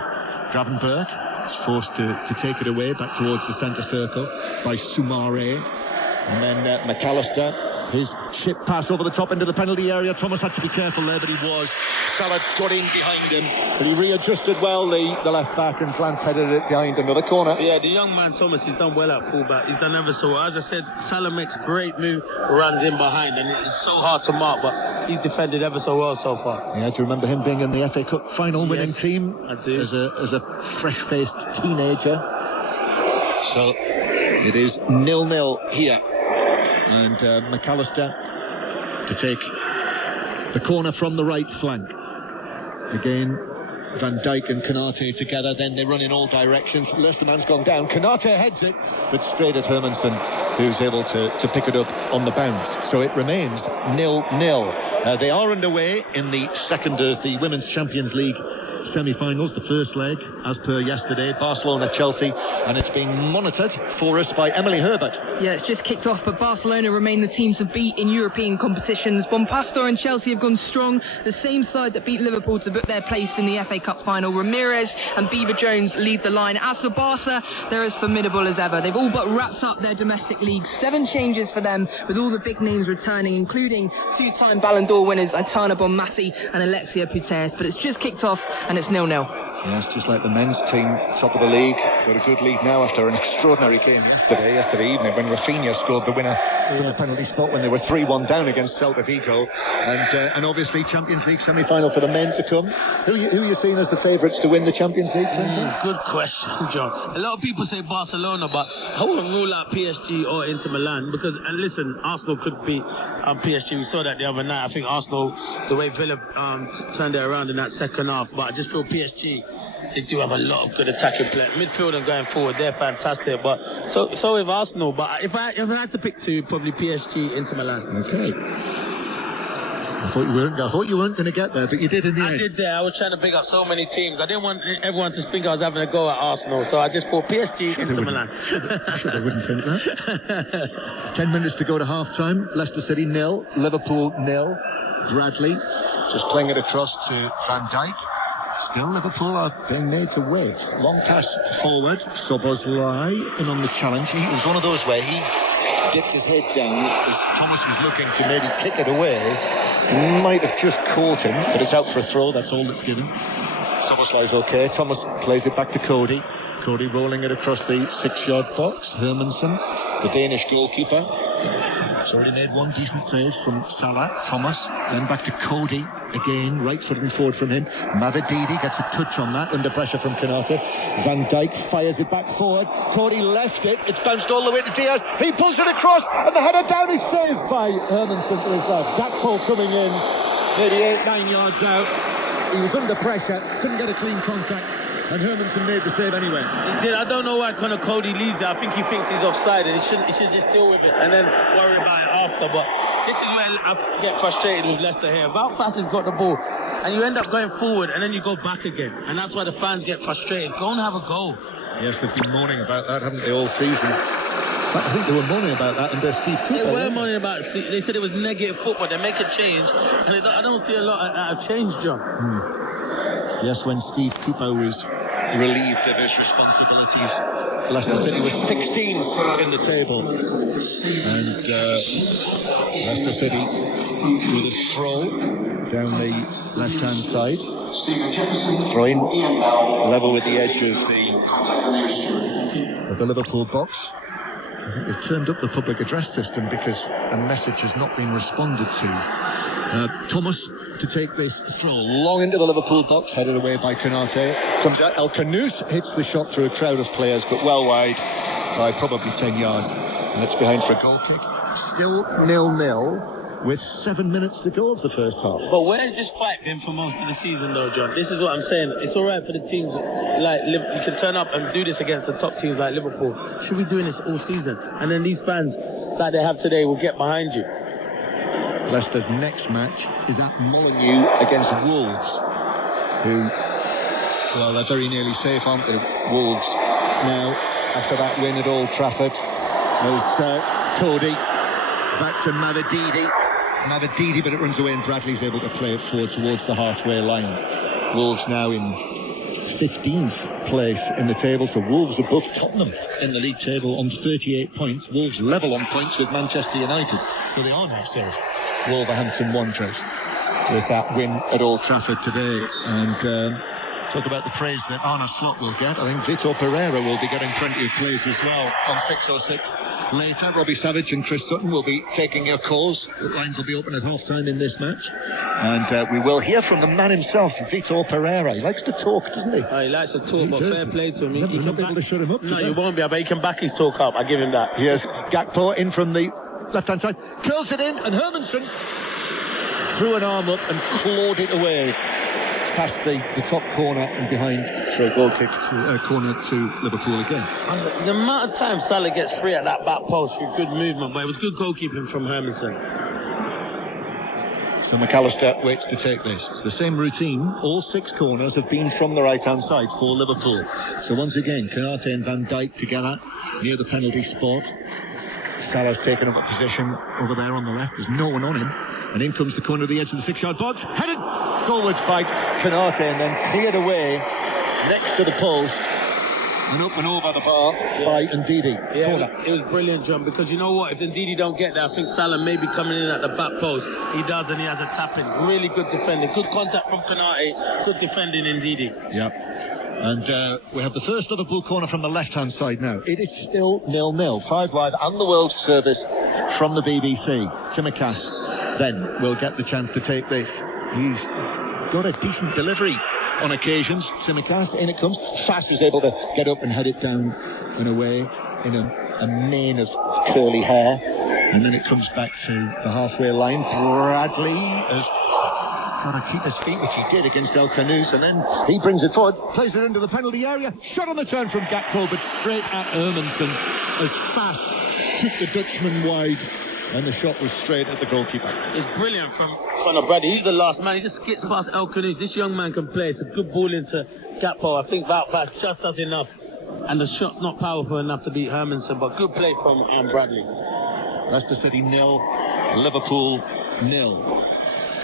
Gravenberg is forced to take it away back towards the centre circle by Soumaré, and then McAllister. His chip pass over the top into the penalty area. Thomas had to be careful there, but he was. Salah got in behind him, but he readjusted well, the left back, and glance-headed it behind another corner. Yeah, the young man Thomas, he's done well at fullback. He's done ever so well. As I said, Salah makes great move, runs in behind, and it's so hard to mark, but he's defended ever so well so far. Yeah, do you remember him being in the FA Cup final winning team? I do. As a fresh-faced teenager. So it is 0-0 here. And McAllister to take the corner from the right flank. Again, Van Dijk and Konate together, then they run in all directions. Leicester man's gone down, Konate heads it, but straight at Hermansen, who's able to pick it up on the bounce. So it remains 0-0. They are underway in the second of the Women's Champions League semi-finals, the first leg, as per yesterday, Barcelona-Chelsea, and it's being monitored for us by Emily Herbert. Yeah, it's just kicked off, but Barcelona remain the team to beat in European competitions. Bonpastor and Chelsea have gone strong, the same side that beat Liverpool to book their place in the FA Cup final. Ramirez and Beaver Jones lead the line. As for Barca, they're as formidable as ever. They've all but wrapped up their domestic league. 7 changes for them, with all the big names returning, including 2-time Ballon d'Or winners Aitana Bonmati and Alexia Putellas. But it's just kicked off, and it's 0-0. Yes, just like the men's team, top of the league. Got a good lead now after an extraordinary game yesterday evening, when Rafinha scored the winner from a penalty spot when they were 3-1 down against Celta Vigo. And obviously Champions League semi-final for the men to come. Who are you seeing as the favourites to win the Champions League? Good question, John. A lot of people say Barcelona, but I wouldn't rule out PSG or Inter Milan, because, and listen, Arsenal could beat PSG. We saw that the other night. I think Arsenal, the way Villa turned it around in that second half, but I just feel PSG, they do have a lot of good attacking play. Midfield and going forward, they're fantastic. But so with Arsenal. But if I had to pick 2, probably PSG, Inter Milan. Okay. I thought you weren't going to get there, but you did in the end. I did there. I was trying to pick up so many teams. I didn't want everyone to think I was having a go at Arsenal, so I just thought PSG, Inter Milan. Sure, they wouldn't think that. 10 minutes to go to half-time. Leicester City 0, Liverpool 0. Bradley just playing it across to Van Dijk. Still Liverpool are being made to wait. Long pass forward. Szoboszlai in on the challenge. It was one of those where he dipped his head down as Thomas was looking to maybe kick it away. Might have just caught him, but it's out for a throw. That's all that's given. Szoboszlai's okay. Thomas plays it back to Cody. Cody rolling it across the 6-yard box. Hermansen, the Danish goalkeeper. It's already made one decent save from Salah. Thomas, then back to Cody again, right foot and forward from him. Mavadidi gets a touch on that under pressure from Konate. Van Dijk fires it back forward. Cody left it. It's bounced all the way to Diaz. He pulls it across, and the header down is saved by Hermansen to his left. Gakpo coming in, maybe 8-9 yards out. He was under pressure, couldn't get a clean contact, and Hermansen made the save anyway. He did. I don't know why kind of Cody leaves it. I think he thinks he's offside, and he should just deal with it and then worry about it after. But this is where I get frustrated with Leicester here. Valfas has got the ball, and you end up going forward, and then you go back again, and that's why the fans get frustrated. Go and have a goal. Yes, they've been moaning about that, haven't they, all season? I think they were moaning about that under Steve Cooper. They were moaning about it. They said it was negative football. They make a change, and I don't see a lot of change, John. Yes, when Steve Cooper was relieved of his responsibilities, Leicester City was 16th in the table, and Leicester City with a throw down the left-hand side, throwing level with the edge of the Liverpool box. I think they've turned up the public address system because a message has not been responded to. Thomas to take this throw long into the Liverpool box, headed away by Konate. Comes out, El Khanous hits the shot through a crowd of players, but well wide. by probably 10 yards, and it's behind for a goal kick. Still 0-0 with 7 minutes to go of the first half. But where's this fight been for most of the season, though, John? This is what I'm saying. It's all right for the teams like Liverpool. You can turn up and do this against the top teams like Liverpool. Should be doing this all season, and then these fans that they have today will get behind you. Leicester's next match is at Molineux against Wolves, who, well, they're very nearly safe, aren't they? Wolves now, after that win at Old Trafford. There's Cody back to Mavididi, but it runs away, and Bradley's able to play it forward towards the halfway line. Wolves now in 15th place in the table, so Wolves above Tottenham in the league table on 38 points. Wolves level on points with Manchester United, so they are now safe. Wolverhampton Wanderers with that win at Old Trafford today. And talk about the praise that Arne Slot will get. I think Vitor Pereira will be getting plenty of praise as well on 606 later. Robbie Savage and Chris Sutton will be taking your calls. The lines will be open at half-time in this match. And we will hear from the man himself, Vitor Pereira. He likes to talk, doesn't he? Oh, he likes to talk, but fair play to him. You're not able to shut him up. No, you won't be, but he can back his talk up. I give him that. Here's Gakpo in from the left-hand side. Curls it in, and Hermansen threw an arm up and clawed it away past the top corner and behind for a goal kick to corner to Liverpool again. And the amount of time Salah gets free at that back post with good movement, but it was good goalkeeping from Hermansen. So McAllister waits to take this. It's the same routine. All 6 corners have been from the right-hand side for Liverpool. So once again, Konate and Van Dijk together near the penalty spot. Salah's taken up a position over there on the left. There's no one on him. And in comes the corner of the edge of the 6-yard box. Headed forwards by Konate and then cleared away next to the post and up and over the bar by Ndidi. Yeah, it was brilliant, John, because you know what? If Ndidi don't get there, I think Salah may be coming in at the back post. He does, and he has a tap-in. Really good defending. Good contact from Konate. Good defending, Ndidi. Yep. And we have the first Liverpool corner from the left-hand side now. It is still 0-0. 5 Live and the World Service from the BBC. Tsimikas then will get the chance to take this. He's got a decent delivery on occasions. Tsimikas, in it comes. Fast is able to get up and head it down and away in a mane of curly hair. And then it comes back to the halfway line. Bradley has got to keep his feet, which he did against El Canoes, and then he brings it forward, plays it into the penalty area. Shot on the turn from Gakpo, but straight at Hermansen as Fast took the Dutchman wide, and the shot was straight at the goalkeeper. It's brilliant from Bradley. He's the last man. He just skips past El Canoes. This young man can play. It's a good ball into Gakpo. I think Wout Fast just does enough, and the shot's not powerful enough to beat Hermansen, but good play from Bradley. Leicester City 0, Liverpool 0.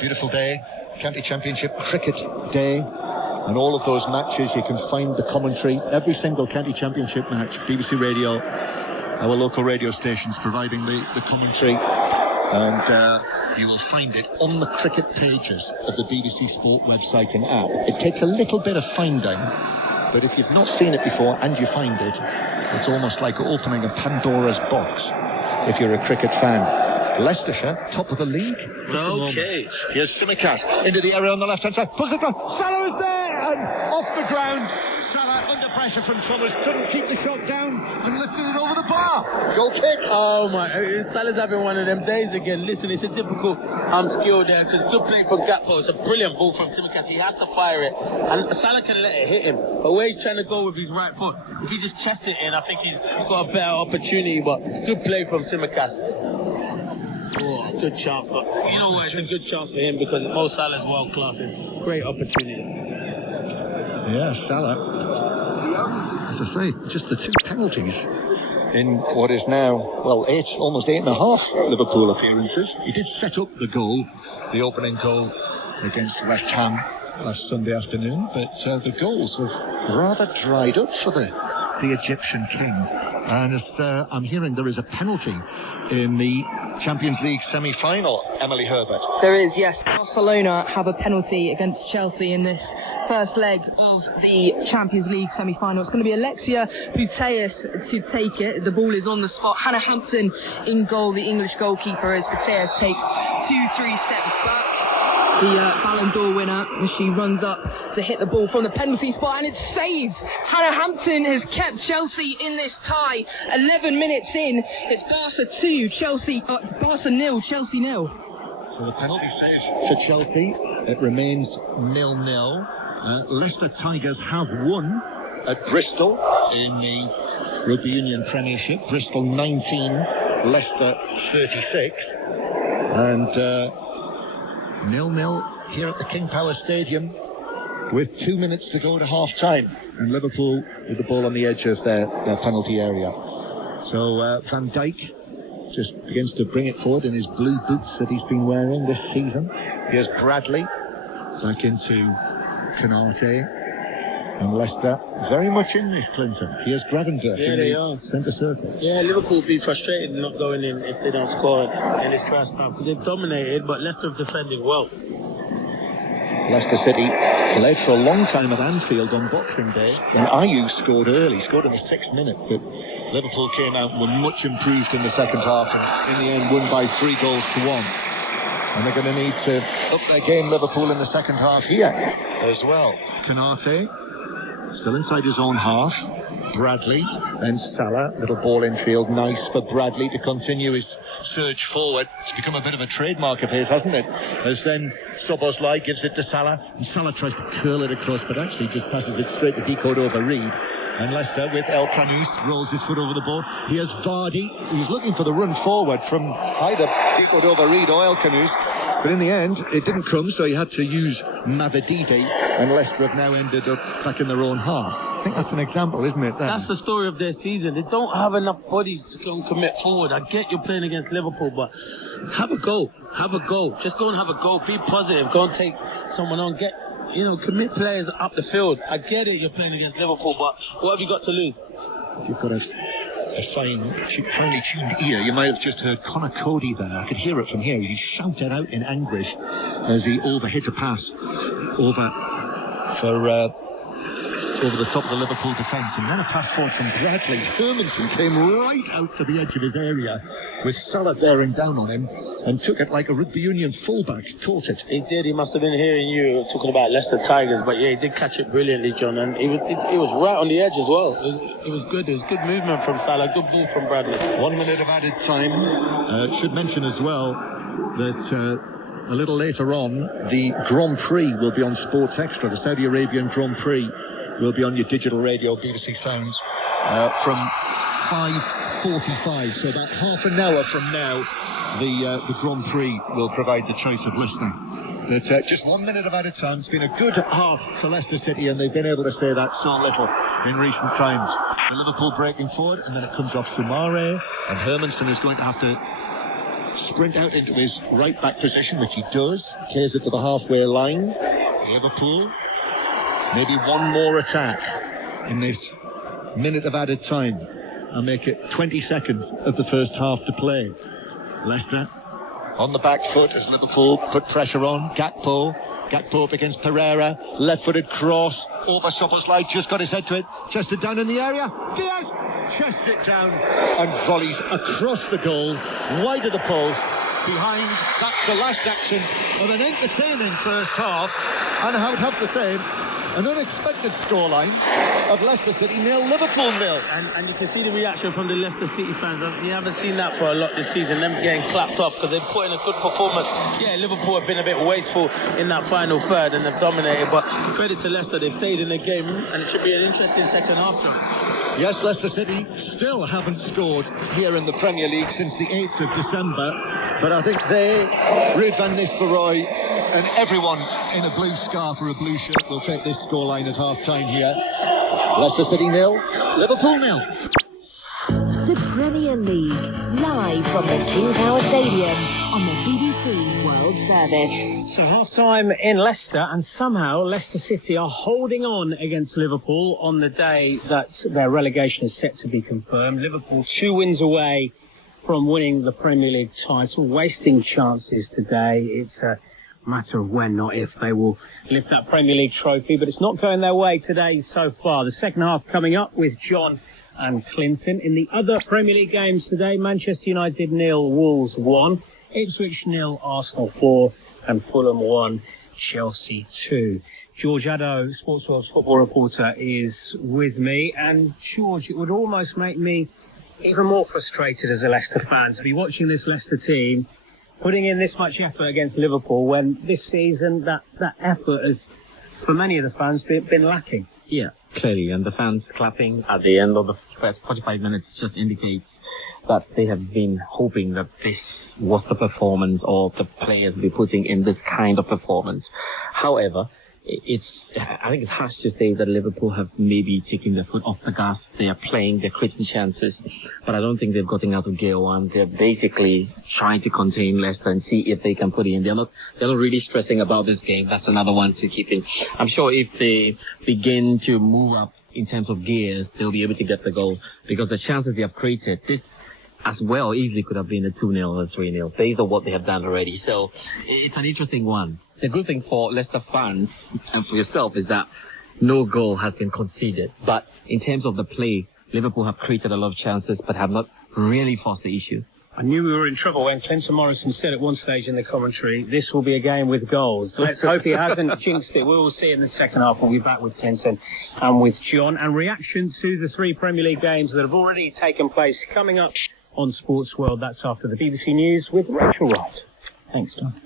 Beautiful day. County Championship Cricket Day, and all of those matches you can find the commentary, every single County Championship match. BBC Radio, our local radio stations providing the commentary, and you will find it on the cricket pages of the BBC Sport website and app. It takes a little bit of finding, but if you've not seen it before and you find it, it's almost like opening a Pandora's box if you're a cricket fan. Leicestershire, top of the league. Okay. Here's Tsimikas into the area on the left-hand side. Pulls it down. Salah is there and off the ground. Salah under pressure from Thomas. Couldn't keep the shot down and lifted it over the bar. Goal kick. Oh my! Salah's having one of them days again. Listen, it's a difficult skill there because good play from Gakpo. It's a brilliant ball from Tsimikas. He has to fire it, and Salah can let it hit him. But where he's trying to go with his right foot, if he just chests it in, I think he's got a better opportunity. But good play from Tsimikas. Oh, good chance. But you know what? It's a good chance for him because Mo Salah's world class and great opportunity. Yeah, Salah. As I say, just the 2 penalties in what is now, well, almost 8.5 Liverpool appearances. He did set up the goal, the opening goal against West Ham last Sunday afternoon, but the goals have rather dried up for the Egyptian king. And as I'm hearing, there is a penalty in the Champions League semi-final, Emily Herbert. There is, yes. Barcelona have a penalty against Chelsea in this first leg of the Champions League semi-final. It's going to be Alexia Putellas to take it. The ball is on the spot. Hannah Hampton in goal, the English goalkeeper, as Putellas takes 2-3 steps back. the Ballon d'Or winner, and she runs up to hit the ball from the penalty spot, and it's saved. Hannah Hampton has kept Chelsea in this tie. 11 minutes in, it's Barca 2, Barca 0, Chelsea 0. So the penalty save for Chelsea. It remains 0-0. Leicester Tigers have won at Bristol in the Rugby Union Premiership. Bristol 19, Leicester 36. And 0-0 here at the King Power Stadium with 2 minutes to go to half-time. And Liverpool with the ball on the edge of their penalty area. So Van Dijk just begins to bring it forward in his blue boots that he's been wearing this season. Here's Bradley back into Canate, and Leicester very much in this, Clinton. Here's Gravenberch in the centre circle. Yeah, Liverpool will be frustrated not going in if they don't score in this first half, because they've dominated, but Leicester have defended well. Leicester City led for a long time at Anfield on Boxing Day, and Ayew scored early, scored in the 6th minute, but Liverpool came out and were much improved in the second half, and in the end won by 3-1. And they're going to need to up their game, Liverpool, in the second half here as well. Canate still inside his own half. Bradley, then Salah. Little ball infield, nice for Bradley to continue his surge forward. It's become a bit of a trademark of his, hasn't it? As then Szoboszlai gives it to Salah, and Salah tries to curl it across, but actually just passes it straight to decode over Reed. And Leicester with El Canous rolls his foot over the ball. Here's Vardy. He's looking for the run forward from either decode over Reed or El Canous. But in the end, it didn't come, so he had to use Mavididi, and Leicester have now ended up back in their own half. I think that's an example, isn't it? Then? That's the story of their season. They don't have enough bodies to go and commit forward. I get you're playing against Liverpool, but have a go. Have a go. Just go and have a go. Be positive. Go and take someone on. Commit players up the field. I get it, you're playing against Liverpool, but what have you got to lose? If you've got a finely tuned ear, you might have just heard Conor Cody there. I could hear it from here. He shouted out in anguish as he overhit a pass over the top of the Liverpool defence, and then a pass forward from Bradley. Hermanson came right out to the edge of his area with Salah bearing down on him and took it like a rugby union fullback, caught it. He did. He must have been hearing you talking about Leicester Tigers, but yeah, he did catch it brilliantly, John, and it was right on the edge as well. It was good. It was good movement from Salah, good ball from Bradley. 1 minute of added time. Should mention as well that a little later on the Grand Prix will be on Sports Extra. The Saudi Arabian Grand Prix will be on your digital radio, BBC Sounds, from 5:45. So about half an hour from now, the Grand Prix will provide the choice of listening. But just 1 minute of added time. It's been a good half for Leicester City, and they've been able to say that so little in recent times. The Liverpool breaking forward, and then it comes off Soumaré, and Hermanson is going to have to sprint out into his right back position, which he does. Clears it to the halfway line. Liverpool, maybe one more attack in this minute of added time and make it 20 seconds of the first half to play. Leicester on the back foot as Liverpool put pressure on. Gakpo up against Pereira, left-footed cross over Szoboszlai, just got his head to it, chested down in the area. Diaz chests it down and volleys across the goal, wide of the post. Behind, that's the last action of an entertaining first half, and I would have to say an unexpected scoreline of Leicester City 0, Liverpool 0. And you can see the reaction from the Leicester City fans. You haven't seen that for a lot this season, them getting clapped off because they've put in a good performance. Yeah, Liverpool have been a bit wasteful in that final third and they've dominated, but credit to Leicester, they've stayed in the game and it should be an interesting second half, John. Yes, Leicester City still haven't scored here in the Premier League since the 8th of December, but I think they, Ruud van Nistelrooy, and everyone in a blue scarf or a blue shirt will take this scoreline at half-time here. Leicester City 0, Liverpool 0. The Premier League, live from the King Power Stadium on the BBC World Service. So half-time in Leicester, and somehow Leicester City are holding on against Liverpool on the day that their relegation is set to be confirmed. Liverpool 2 wins away from winning the Premier League title, wasting chances today. It's a matter of when, not if, they will lift that Premier League trophy, but it's not going their way today so far. The second half coming up with John and Clinton. In the other Premier League games today, Manchester United 0, Wolves 1, Ipswich 0, Arsenal 4, and Fulham 1, Chelsea 2. George Addo, Sportsworld's football reporter, is with me. And George, it would almost make me even more frustrated as a Leicester fan to be watching this Leicester team putting in this much effort against Liverpool when this season that effort has, for many of the fans, been lacking. Yeah, clearly, and the fans clapping at the end of the first 45 minutes just indicates that they have been hoping that this was the performance or the players be putting in this kind of performance. However, I think it's harsh to say that Liverpool have maybe taken their foot off the gas. They are playing, they're creating chances, but I don't think they've gotten out of gear one. They're basically trying to contain Leicester and see if they can put it in. They're not really stressing about this game. That's another one to keep in. I'm sure if they begin to move up in terms of gears, they'll be able to get the goal, because the chances they have created, this as well easily could have been a 2-0 or 3-0 based on what they have done already. So it's an interesting one. The good thing for Leicester fans and for yourself is that no goal has been conceded. But in terms of the play, Liverpool have created a lot of chances but have not really forced the issue. I knew we were in trouble when Clinton Morrison said at one stage in the commentary, this will be a game with goals. Let's hope he hasn't jinxed it. We will see in the second half. We'll be back with Clinton and with John. And reaction to the 3 Premier League games that have already taken place coming up on Sports World. That's after the BBC News with Rachel Wright. Thanks, John.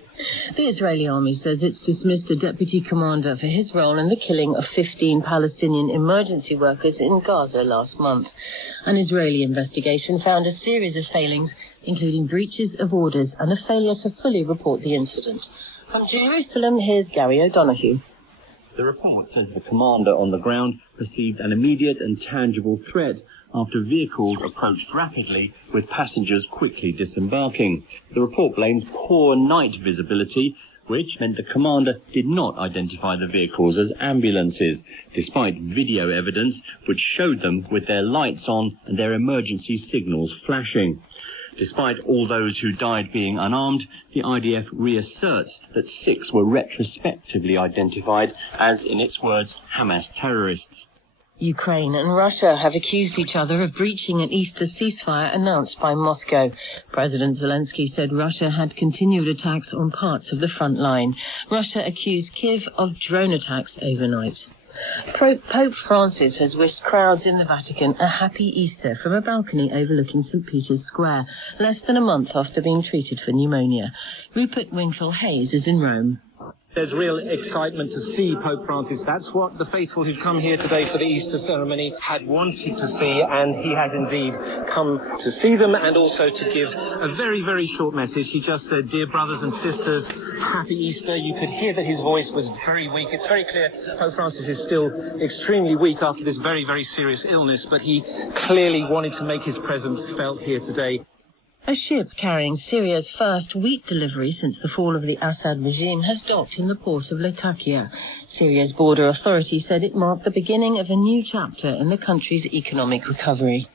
The Israeli army says it's dismissed the deputy commander for his role in the killing of 15 Palestinian emergency workers in Gaza last month. An Israeli investigation found a series of failings, including breaches of orders and a failure to fully report the incident. From Jerusalem, here's Gary O'Donoghue. The report says the commander on the ground perceived an immediate and tangible threat after vehicles approached rapidly, with passengers quickly disembarking. The report blames poor night visibility, which meant the commander did not identify the vehicles as ambulances, despite video evidence which showed them with their lights on and their emergency signals flashing. Despite all those who died being unarmed, the IDF reasserts that 6 were retrospectively identified as, in its words, Hamas terrorists. Ukraine and Russia have accused each other of breaching an Easter ceasefire announced by Moscow. President Zelensky said Russia had continued attacks on parts of the front line. Russia accused Kiev of drone attacks overnight. Pope Francis has wished crowds in the Vatican a happy Easter from a balcony overlooking St. Peter's Square, less than a month after being treated for pneumonia. Rupert Winkle-Hayes is in Rome. There's real excitement to see Pope Francis. That's what the faithful who've come here today for the Easter ceremony had wanted to see, and he has indeed come to see them and also to give a very, very short message. He just said, "Dear brothers and sisters, happy Easter." You could hear that his voice was very weak. It's very clear Pope Francis is still extremely weak after this very, very serious illness, but he clearly wanted to make his presence felt here today. A ship carrying Syria's first wheat delivery since the fall of the Assad regime has docked in the port of Latakia. Syria's border authority said it marked the beginning of a new chapter in the country's economic recovery.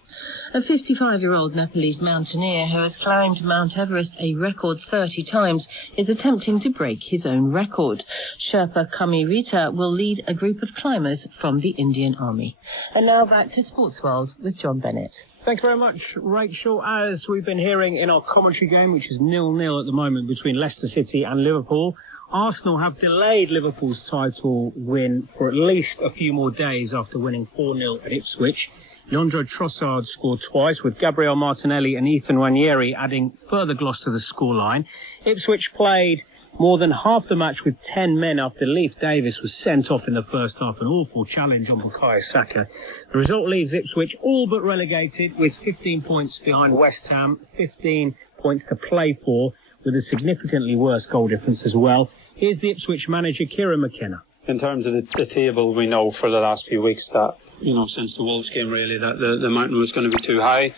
A 55-year-old Nepalese mountaineer who has climbed Mount Everest a record 30 times is attempting to break his own record. Sherpa Kamirita will lead a group of climbers from the Indian Army. And now back to Sports World with John Bennett. Thanks very much, Rachel. As we've been hearing in our commentary game, which is 0-0 at the moment between Leicester City and Liverpool, Arsenal have delayed Liverpool's title win for at least a few more days after winning 4-0 at Ipswich. Leandro Trossard scored twice, with Gabriel Martinelli and Ethan Nwaneri adding further gloss to the scoreline. Ipswich played more than half the match with 10 men after Leif Davis was sent off in the first half, an awful challenge on Bukayo Saka. The result leaves Ipswich all but relegated, with 15 points behind West Ham, 15 points to play for, with a significantly worse goal difference as well. Here's the Ipswich manager, Kieran McKenna. In terms of the table, we know for the last few weeks that, since the Wolves game really, that the mountain was going to be too high.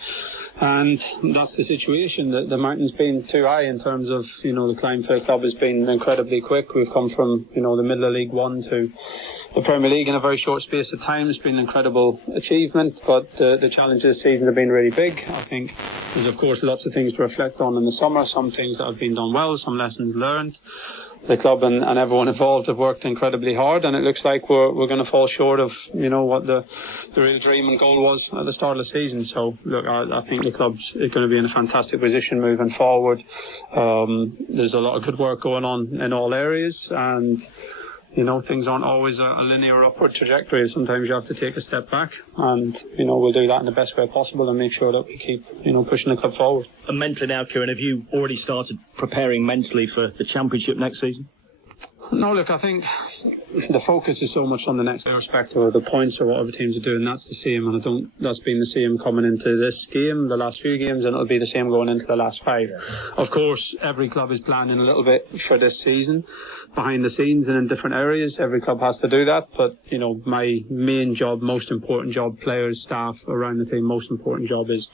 And that's the situation. The mountain's been too high in terms of, the climb for the club has been incredibly quick. We've come from, the middle of League One to the Premier League in a very short space of time. It's been an incredible achievement, but the challenges this season have been really big. I think there's, of course, lots of things to reflect on in the summer, some things that have been done well, some lessons learned. The club and everyone involved have worked incredibly hard, and it looks like we're going to fall short of, what the the real dream and goal was at the start of the season. So look, I think the club's going to be in a fantastic position moving forward. There's a lot of good work going on in all areas, and you know, things aren't always a linear upward trajectory. Sometimes you have to take a step back, and you know, we'll do that in the best way possible and make sure that we keep, you know, pushing the club forward. And mentally now, Kieran, have you already started preparing mentally for the Championship next season? No, look, I think the focus is so much on the next, irrespective of the points or what other teams are doing. That's the same, and that's been the same coming into this game, the last few games, and it'll be the same going into the last 5. Of course, every club is planning a little bit for this season, behind the scenes and in different areas. Every club has to do that, but you know, my main job, most important job, players, staff around the team, most important job is,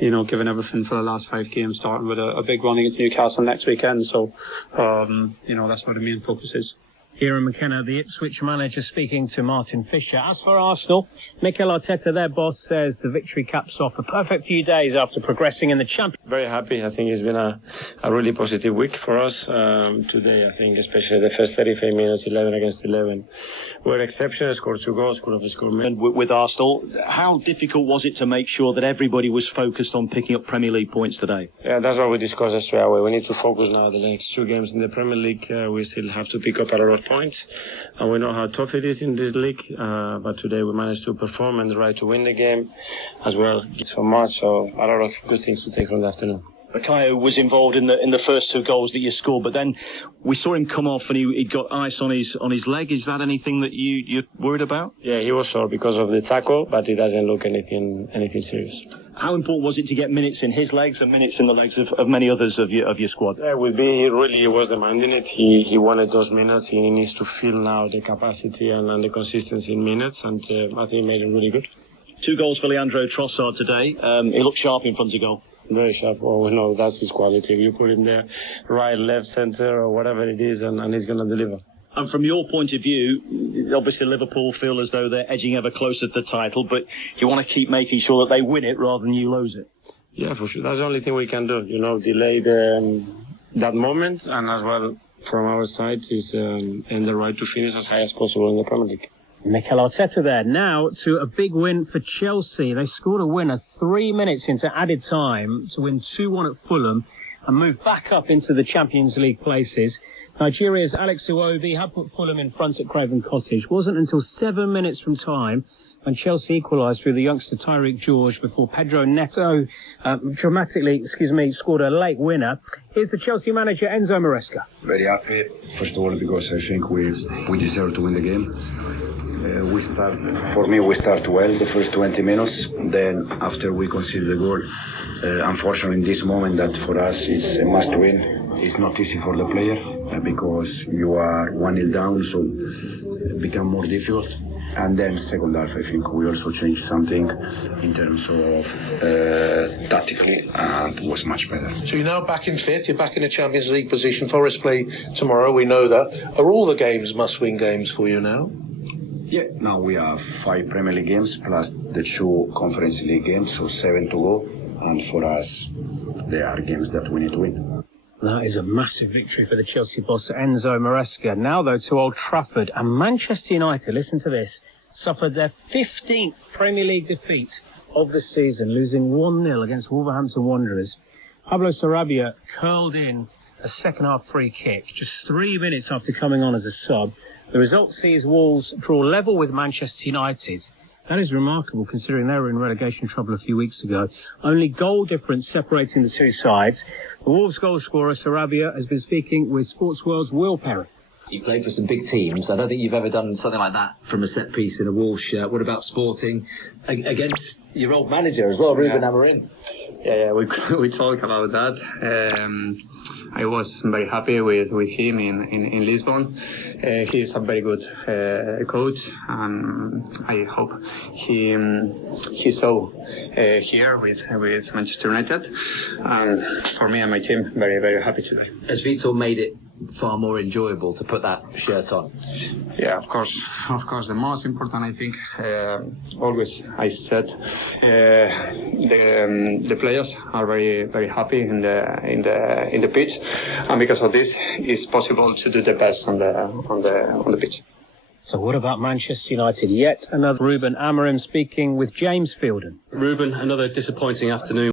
you know, giving everything for the last 5 games, starting with a big run against Newcastle next weekend. So, you know, that's what the main focus is. Kieran McKenna, the Ipswich manager, speaking to Martin Fisher. As for Arsenal, Mikel Arteta, their boss, says the victory caps off a perfect few days after progressing in the Champions. Very happy. I think it's been a really positive week for us today. I think especially the first 35 minutes, 11 against 11, were exceptional. Scored 2 goals, could have scored more. With Arsenal, how difficult was it to make sure that everybody was focused on picking up Premier League points today? Yeah, that's what we discussed straight away. We need to focus now the next 2 games in the Premier League. We still have to pick up a lot of points, and we know how tough it is in this league, but today we managed to perform and the right to win the game as well. It's so much, so a lot of good things to take from the afternoon. Bukayo was involved in the first 2 goals that you scored, but then we saw him come off and he got ice on his leg. Is that anything that you're worried about? Yeah, he was sore because of the tackle, but it doesn't look anything serious. How important was it to get minutes in his legs and minutes in the legs of many others of your squad? Yeah, he really was demanding it. He wanted those minutes. He needs to feel now the capacity and the consistency in minutes, and I think he made it really good. 2 goals for Leandro Trossard today. He looked sharp in front of goal. Very sharp. Well, we know that's his quality. You put him there, right, left, centre, or whatever it is, and he's going to deliver. And from your point of view, obviously Liverpool feel as though they're edging ever closer to the title, but you want to keep making sure that they win it rather than you lose it. Yeah, for sure. That's the only thing we can do. You know, delay that moment, and as well from our side is and the right to finish as high as possible in the Premier League. Mikel Arteta there. Now to a big win for Chelsea. They scored a winner 3 minutes into added time to win 2-1 at Fulham and move back up into the Champions League places. Nigeria's Alex Iwobi had put Fulham in front at Craven Cottage. Wasn't until 7 minutes from time when Chelsea equalised through the youngster Tyreek George before Pedro Neto dramatically scored a late winner. Here's the Chelsea manager Enzo Maresca. Very happy, first of all, because I think we deserve to win the game. We start well the first 20 minutes. Then after we conceded the goal, unfortunately in this moment that for us is a must win. It's not easy for the player because you are 1-0 down, so it becomes more difficult. And then second half, I think we also changed something in terms of tactically, and it was much better. So you're now back in fifth, you're back in a Champions League position. Forest play tomorrow, we know that. Are all the games must-win games for you now? Yeah, now we have 5 Premier League games plus the 2 Conference League games, so 7 to go. And for us, they are games that we need to win. That is a massive victory for the Chelsea boss, Enzo Maresca. Now, though, to Old Trafford. And Manchester United, listen to this, suffered their 15th Premier League defeat of the season, losing 1-0 against Wolverhampton Wanderers. Pablo Sarabia curled in a second-half free kick just 3 minutes after coming on as a sub. The result sees Wolves draw level with Manchester United. That is remarkable, considering they were in relegation trouble a few weeks ago. Only goal difference separating the 2 sides. The Wolves goal scorer, Sarabia, has been speaking with Sports World's Will Perry. You played for some big teams. I don't think you've ever done something like that from a set piece in a Wolves shirt. What about Sporting against your old manager as well, Ruben Amorim? Yeah, we talk about that. I was very happy with him in Lisbon. He is a very good coach, and I hope he saw here with Manchester United. And for me and my team, very, very happy today. Has Vitor made it far more enjoyable to put that shirt on? Yeah, of course. The most important, I think, always I said, the players are very, very happy in the pitch, and because of this, it's possible to do the best on the pitch. So what about Manchester United? Yet another. Ruben Amorim speaking with James Fielden. Ruben, another disappointing afternoon.